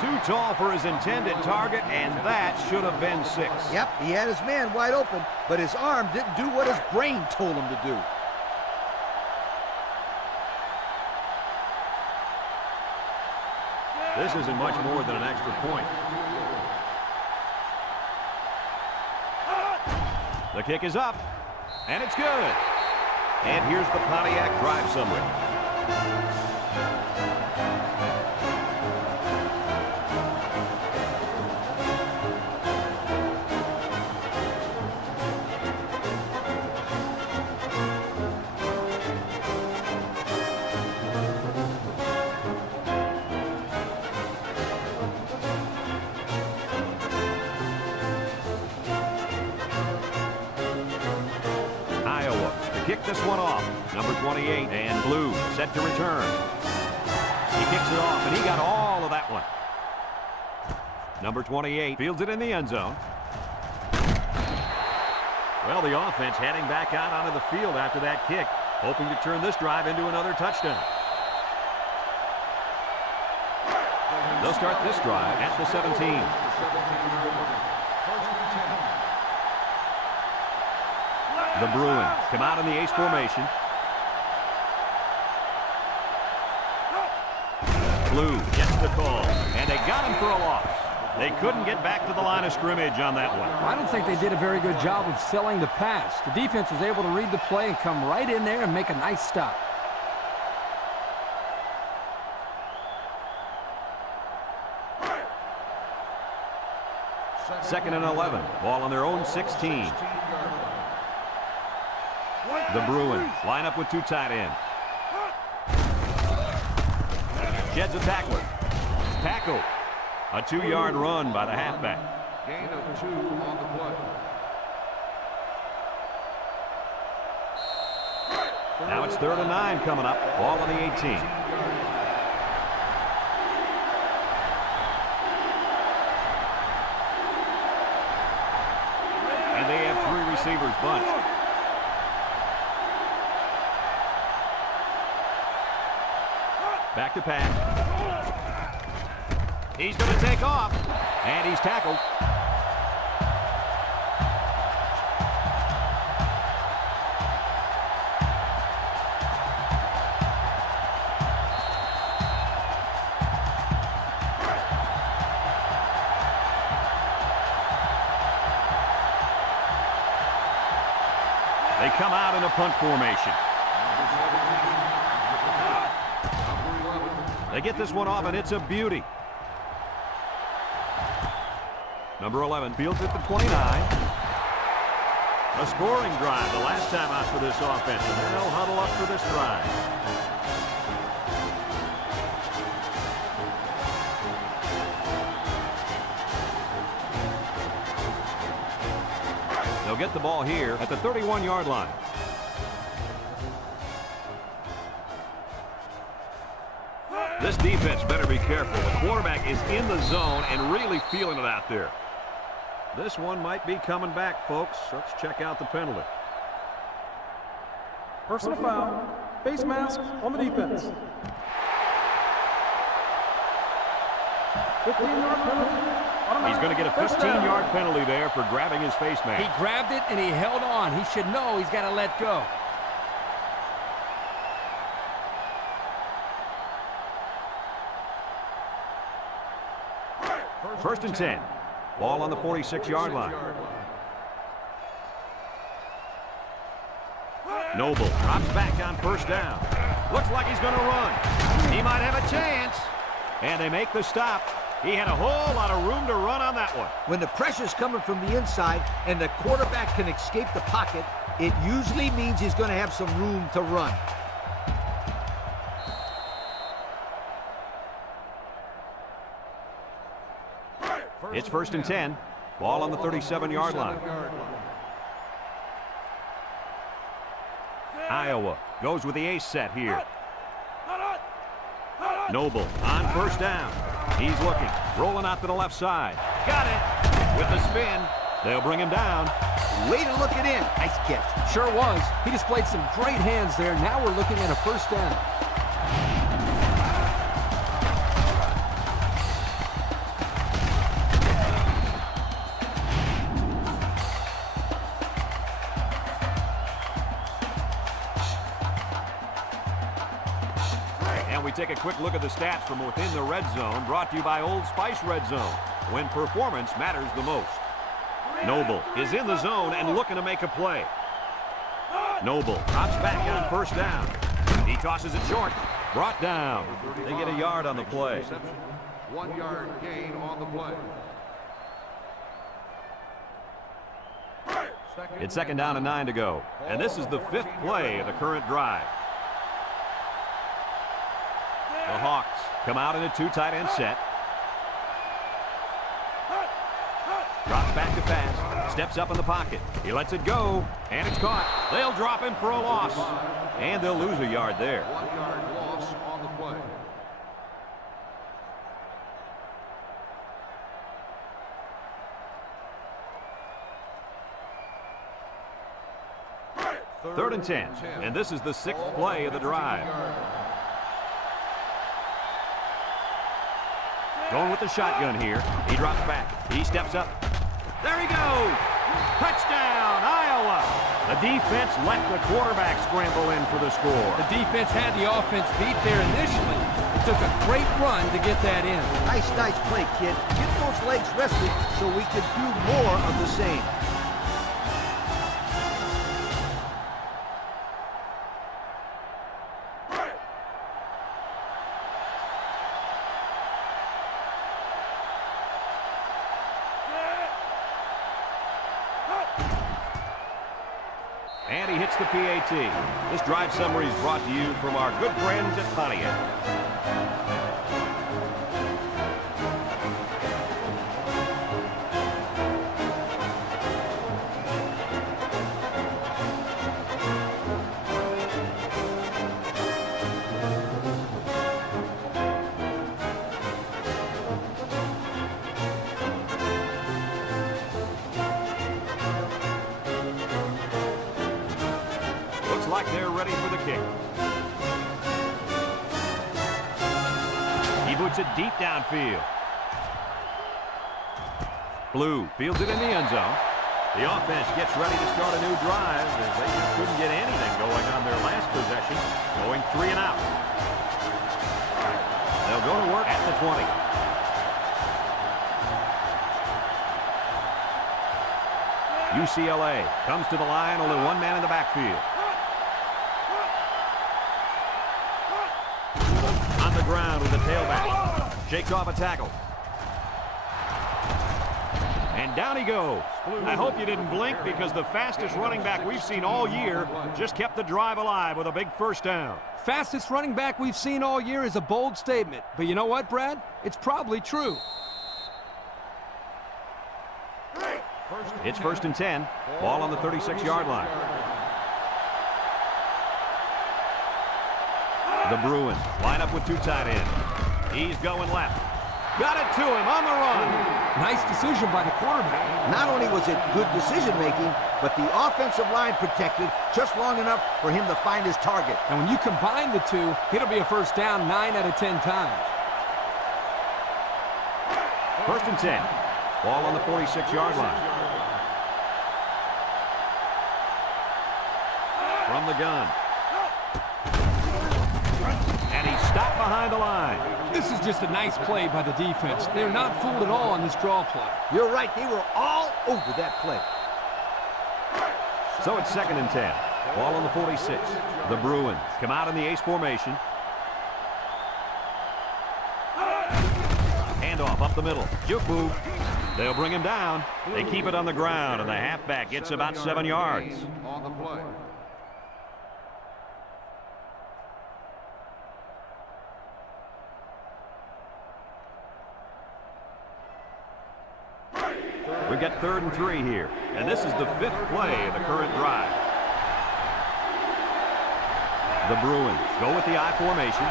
Too tall for his intended target, and that should have been 6. Yep, he had his man wide open, but his arm didn't do what his brain told him to do. This isn't much more than an extra point. The kick is up, and it's good. And here's the Pontiac drive summary. Kick this one off. Number 28 and blue set to return. He kicks it off, and he got all of that one. Number 28 fields it in the end zone. Well, the offense heading back out onto the field after that kick, hoping to turn this drive into another touchdown. They'll start this drive at the 17. The Bruins come out in the ace formation. Blue gets the call, and they got him for a loss. They couldn't get back to the line of scrimmage on that one. I don't think they did a very good job of selling the pass. The defense was able to read the play and come right in there and make a nice stop. Second and 11. Ball on their own 16. The Bruins line up with 2 tight ends. Sheds a tackler. Tackle. A 2-yard run by the halfback. Gain of 2 on the play. Now it's 3rd and 9 coming up. Ball on the 18. And they have 3 receivers bunched. Back to pass. He's going to take off. And he's tackled. They come out in a punt formation. They get this one off, and it's a beauty. Number 11 fields at the 29. A scoring drive the last time out for this offense, and they'll huddle up for this drive. They'll get the ball here at the 31-yard line. This defense better be careful. The quarterback is in the zone and really feeling it out there. This one might be coming back, folks. Let's check out the penalty. Personal foul. Face mask on the defense. 15-yard penalty. He's going to get a 15-yard penalty there for grabbing his face mask. He grabbed it and he held on. He should know he's got to let go. First and 10. Ball on the 46-yard line. Noble drops back on first down. Looks like he's going to run. He might have a chance. And they make the stop. He had a whole lot of room to run on that one. When the pressure's coming from the inside and the quarterback can escape the pocket, it usually means he's going to have some room to run. It's first and 10. Ball on the 37-yard line. Iowa goes with the ace set here. Noble on first down. He's looking, rolling out to the left side. Got it. With the spin, they'll bring him down. Way to look it in. Nice catch. Sure was. He displayed some great hands there. Now we're looking at a first down. We take a quick look at the stats from within the red zone, brought to you by Old Spice Red Zone, when performance matters the most. Noble is in the zone and looking to make a play. Noble drops back on first down. He tosses it short. Brought down. They get a yard on the play. 1 yard gain on the play. It's second down and 9 to go. And this is the 5th play of the current drive. The Hawks come out in a 2 tight end set. Drops back to pass. Steps up in the pocket. He lets it go. And it's caught. They'll drop him for a loss. And they'll lose a yard there. 1 yard loss on the play. Third and 10. And this is the 6th play of the drive. Going with the shotgun here. He drops back. He steps up. There he goes. Touchdown, Iowa. The defense let the quarterback scramble in for the score. The defense had the offense beat there initially. It took a great run to get that in. Nice play, kid. Get those legs rested so we can do more of the same. And he hits the PAT. This drive summary is brought to you from our good friends at Pontiac. Looks like they're ready for the kick. He boots it deep downfield. Blue fields it in the end zone. The offense gets ready to start a new drive as they just couldn't get anything going on their last possession, going 3 and out. They'll go to work at the 20. UCLA comes to the line, only one man in the backfield. On the ground with the tailback. Shakes off a tackle. And down he goes. I hope you didn't blink because the fastest running back we've seen all year just kept the drive alive with a big first down. Fastest running back we've seen all year is a bold statement. But you know what, Brad? It's probably true. It's 1st and 10. Ball on the 36-yard line. The Bruins line up with 2 tight ends. He's going left. Got it to him on the run. Nice decision by the quarterback. Not only was it good decision-making, but the offensive line protected just long enough for him to find his target. And when you combine the two, it'll be a first down 9 out of 10 times. 1st and 10. Ball on the 46-yard line. From the gun. And he's stopped behind the line. This is just a nice play by the defense. They're not fooled at all on this draw play. You're right. They were all over that play. So it's 2nd and 10. Ball on the 46. The Bruins come out in the ace formation. Handoff up the middle. Juke move. They'll bring him down. They keep it on the ground, and the halfback gets about 7 yards. On the play. We've got 3rd and 3 here, and this is the 5th play of the current drive. The Bruins go with the I formation.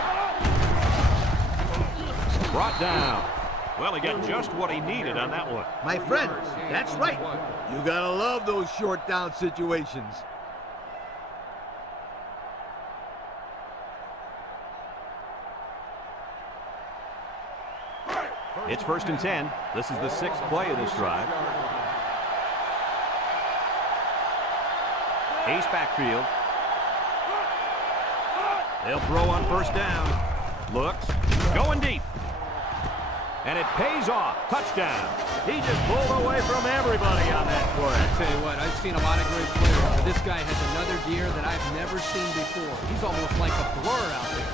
Brought down. Well, he got just what he needed on that one. My friend, that's right. You gotta love those short down situations. It's 1st and 10. This is the 6th play of this drive. Ace backfield. They'll throw on 1st down. Looks. Going deep. And it pays off. Touchdown. He just pulled away from everybody on that play. I tell you what, I've seen a lot of great players, but this guy has another gear that I've never seen before. He's almost like a blur out there.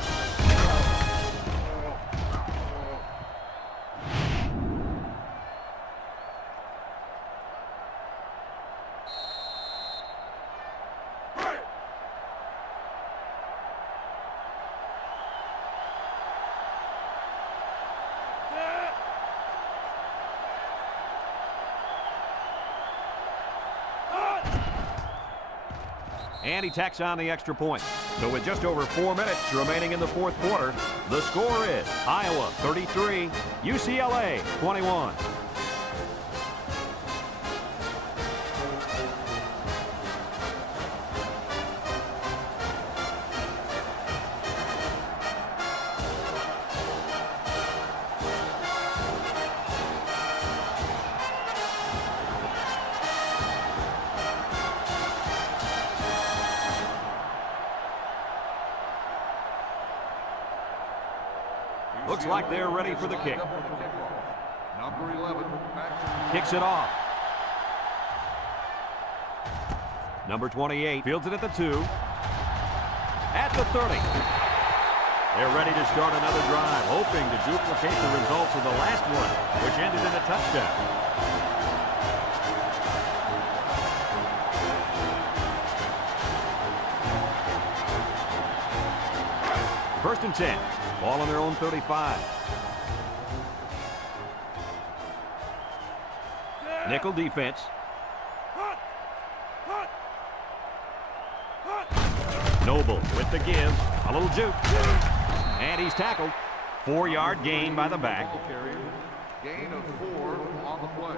And he tacks on the extra point. So with just over 4 minutes remaining in the 4th quarter, the score is Iowa 33, UCLA 21. Looks like they're ready for the kick. Number 11. Kicks it off. Number 28 fields it at the 2. At the 30. They're ready to start another drive, hoping to duplicate the results of the last one, which ended in a touchdown. First and 10. Ball on their own 35. Nickel defense. Noble with the give. A little juke. And he's tackled. 4-yard gain by the back. Gain of 4 on the play.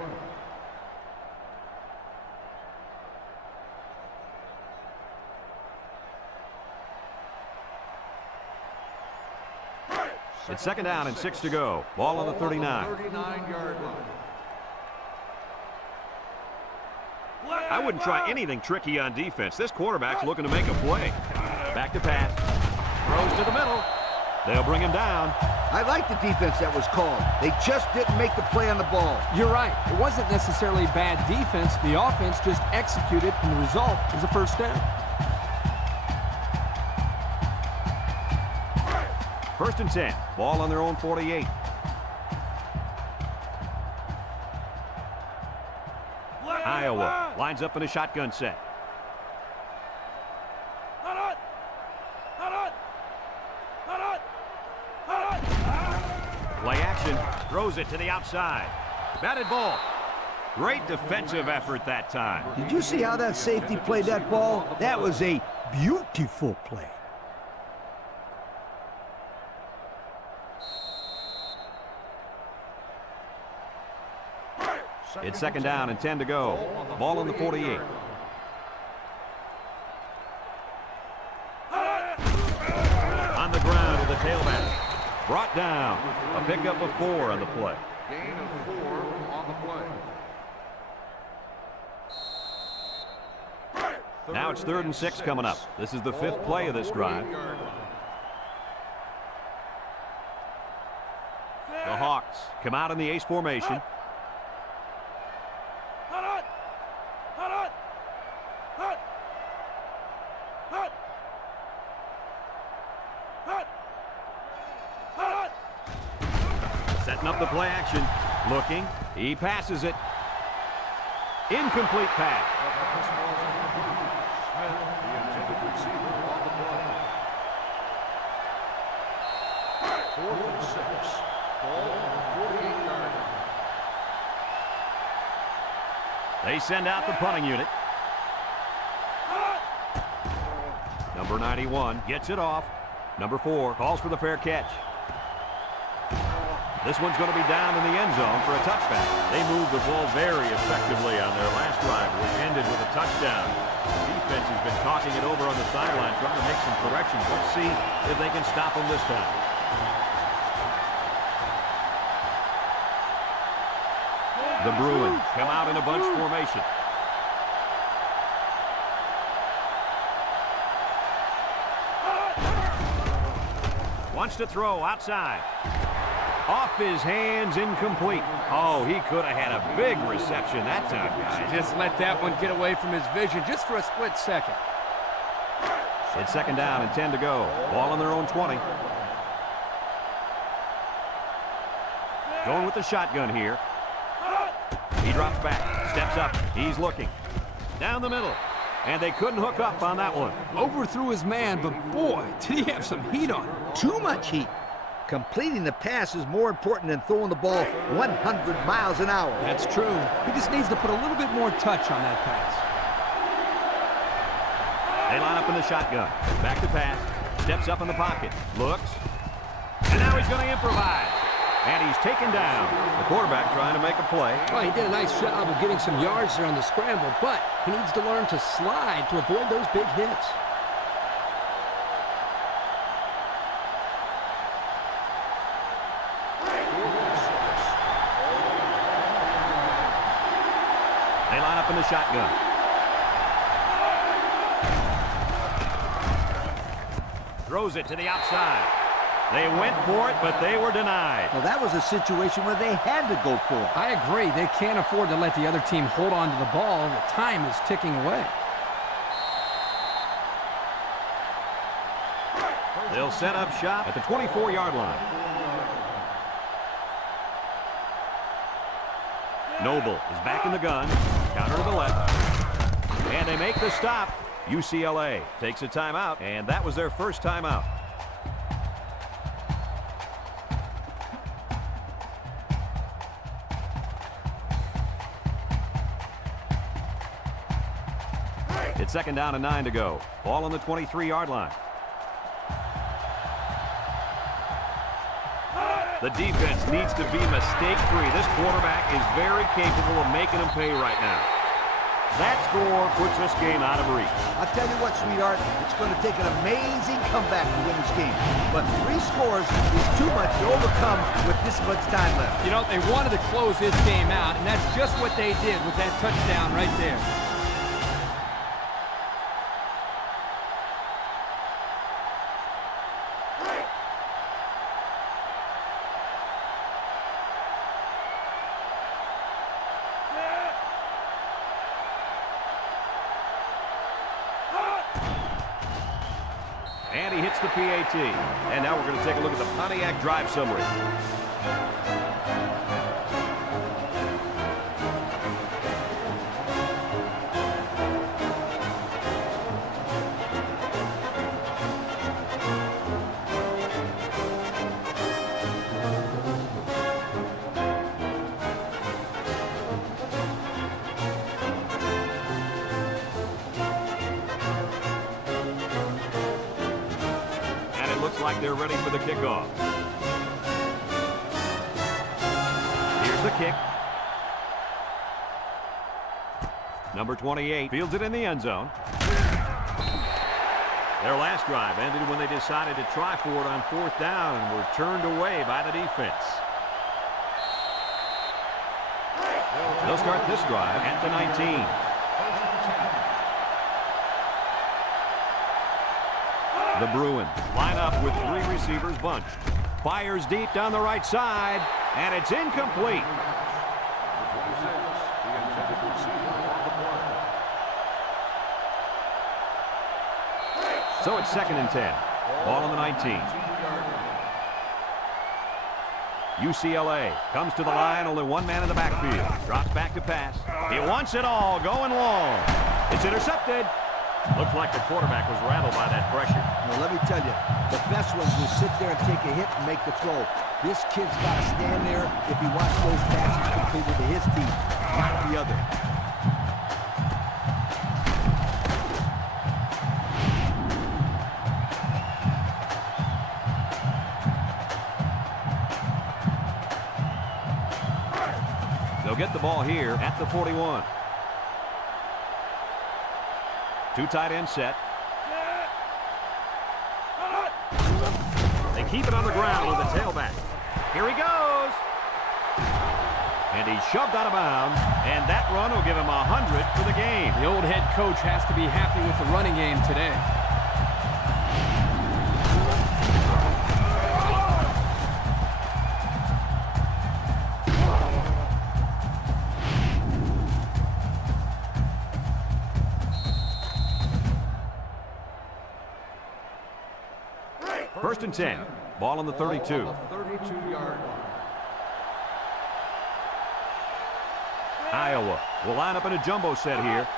It's second down and 6 to go. Ball on the 39. 39-yard line. I wouldn't try anything tricky on defense. This quarterback's looking to make a play. Back to pass. Throws to the middle. They'll bring him down. I like the defense that was called. They just didn't make the play on the ball. You're right. It wasn't necessarily bad defense. The offense just executed, and the result is a first down. First and 10. Ball on their own 48. Iowa lines up in a shotgun set. Play action. Throws it to the outside. Batted ball. Great defensive effort that time. Did you see how that safety played that ball? That was a beautiful play. It's second down and 10 to go. Ball on the 48. On the ground with the tailback. Brought down. A pickup of 4 on the play. Gain of 4 on the play. Now it's third and 6 coming up. This is the 5th play of this drive. The Hawks come out in the ace formation. Setting up the play action. Looking. He passes it. Incomplete pass. The intended receiver on the play. 4th and 6. Ball on the 48-yard line. They send out the punting unit. Number 91 gets it off. Number 4 calls for the fair catch. This one's going to be down in the end zone for a touchback. They moved the ball very effectively on their last drive, which ended with a touchdown. The defense has been talking it over on the sideline, trying to make some corrections. Let's see if they can stop them this time. The Bruins come out in a bunch formation. Wants to throw outside. Off his hands, incomplete. Oh, he could have had a big reception that time, guys. Just let that one get away from his vision just for a split second. It's second down and 10 to go. Ball on their own 20. Going with the shotgun here. He drops back, steps up. He's looking. Down the middle. And they couldn't hook up on that one. Overthrew his man, but boy, did he have some heat on him. Too much heat. Completing the pass is more important than throwing the ball 100 miles an hour. That's true. He just needs to put a little bit more touch on that pass. They line up in the shotgun. Back to pass. Steps up in the pocket. Looks. And now he's going to improvise. And he's taken down. The quarterback trying to make a play. Well, he did a nice job of getting some yards there on the scramble, but he needs to learn to slide to avoid those big hits. They line up in the shotgun. Throws it to the outside. They went for it, but they were denied. Well, that was a situation where they had to go for it. I agree. They can't afford to let the other team hold on to the ball. The time is ticking away. They'll set up shop at the 24-yard line. Noble is back in the gun. Counter to the left. And they make the stop. UCLA takes a timeout, and that was their first timeout. It's second down and 9 to go. Ball on the 23-yard line. The defense needs to be mistake-free. This quarterback is very capable of making them pay right now. That score puts this game out of reach. I'll tell you what, sweetheart, it's going to take an amazing comeback to win this game. But 3 scores is too much to overcome with this much time left. You know, they wanted to close this game out, and that's just what they did with that touchdown right there. And he hits the PAT. And now we're going to take a look at the Pontiac drive summary. Like they're ready for the kickoff. Here's the kick. Number 28 fields it in the end zone. Their last drive ended when they decided to try for it on 4th down and were turned away by the defense. They'll start this drive at the 19. The Bruins line up with 3 receivers bunched. Fires deep down the right side, and it's incomplete. So it's 2nd and 10. Ball on the 19. UCLA comes to the line, only 1 man in the backfield. Drops back to pass. He wants it all, going long. It's intercepted. Looks like the quarterback was rattled by that pressure. Well, let me tell you, the best ones will sit there and take a hit and make the throw. This kid's got to stand there if he wants those passes completed to his team, not the other. They'll get the ball here at the 41. 2 tight end set. They keep it on the ground with the tailback. Here he goes. And he's shoved out of bounds. And that run will give him 100 for the game. The old head coach has to be happy with the running game today. First and 10. Ball on the 32. 32-yard line. Iowa will line up in a jumbo set here.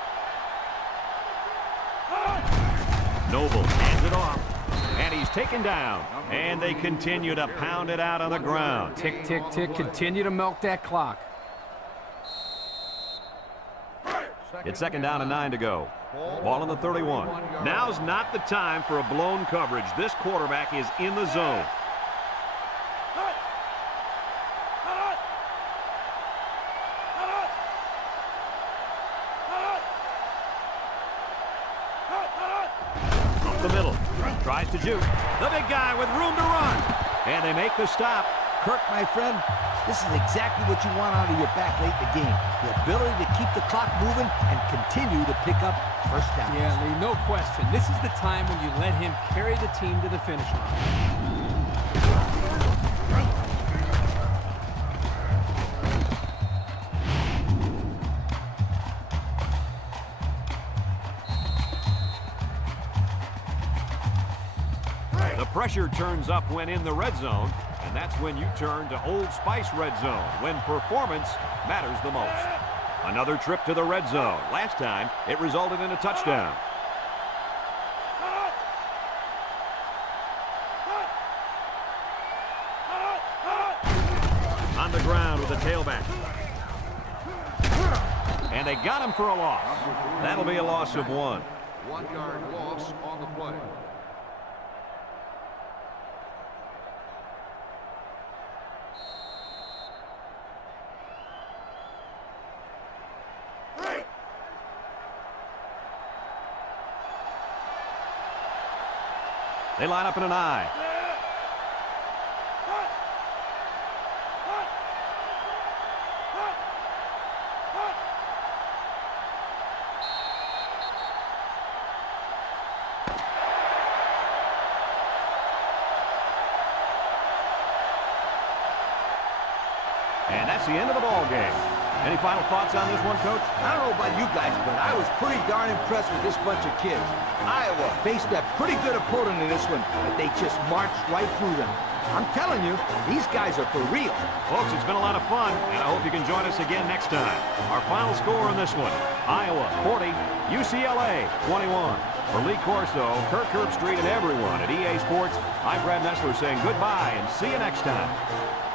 Noble hands it off. And he's taken down. And they continue to pound it out on the ground. Tick, tick, tick. Continue to milk that clock. It's 2nd down and 9 to go. Ball on the 31. Now's not the time for a blown coverage. This quarterback is in the zone. Up the middle. Tries to juke. The big guy with room to run. And they make the stop. Kirk, my friend, this is exactly what you want out of your back late in the game. The ability to keep the clock moving and continue to pick up first down. Yeah, Lee, no question. This is the time when you let him carry the team to the finish line. The pressure turns up when in the red zone, and that's when you turn to Old Spice red zone, when performance matters the most. Another trip to the red zone. Last time, it resulted in a touchdown. On the ground with the tailback. And they got him for a loss. That'll be a loss of 1. 1-yard loss on the play. They line up in an I. And that's the end of the ball game. Any final thoughts on this one, Coach? I don't know about you guys, but I was pretty darn impressed with this bunch of kids. Iowa faced a pretty good opponent in this one, but they just marched right through them. I'm telling you, these guys are for real. Folks, it's been a lot of fun, and I hope you can join us again next time. Our final score in this one, Iowa 40, UCLA 21. For Lee Corso, Kirk Herbstreit, and everyone at EA Sports, I'm Brad Nessler saying goodbye and see you next time.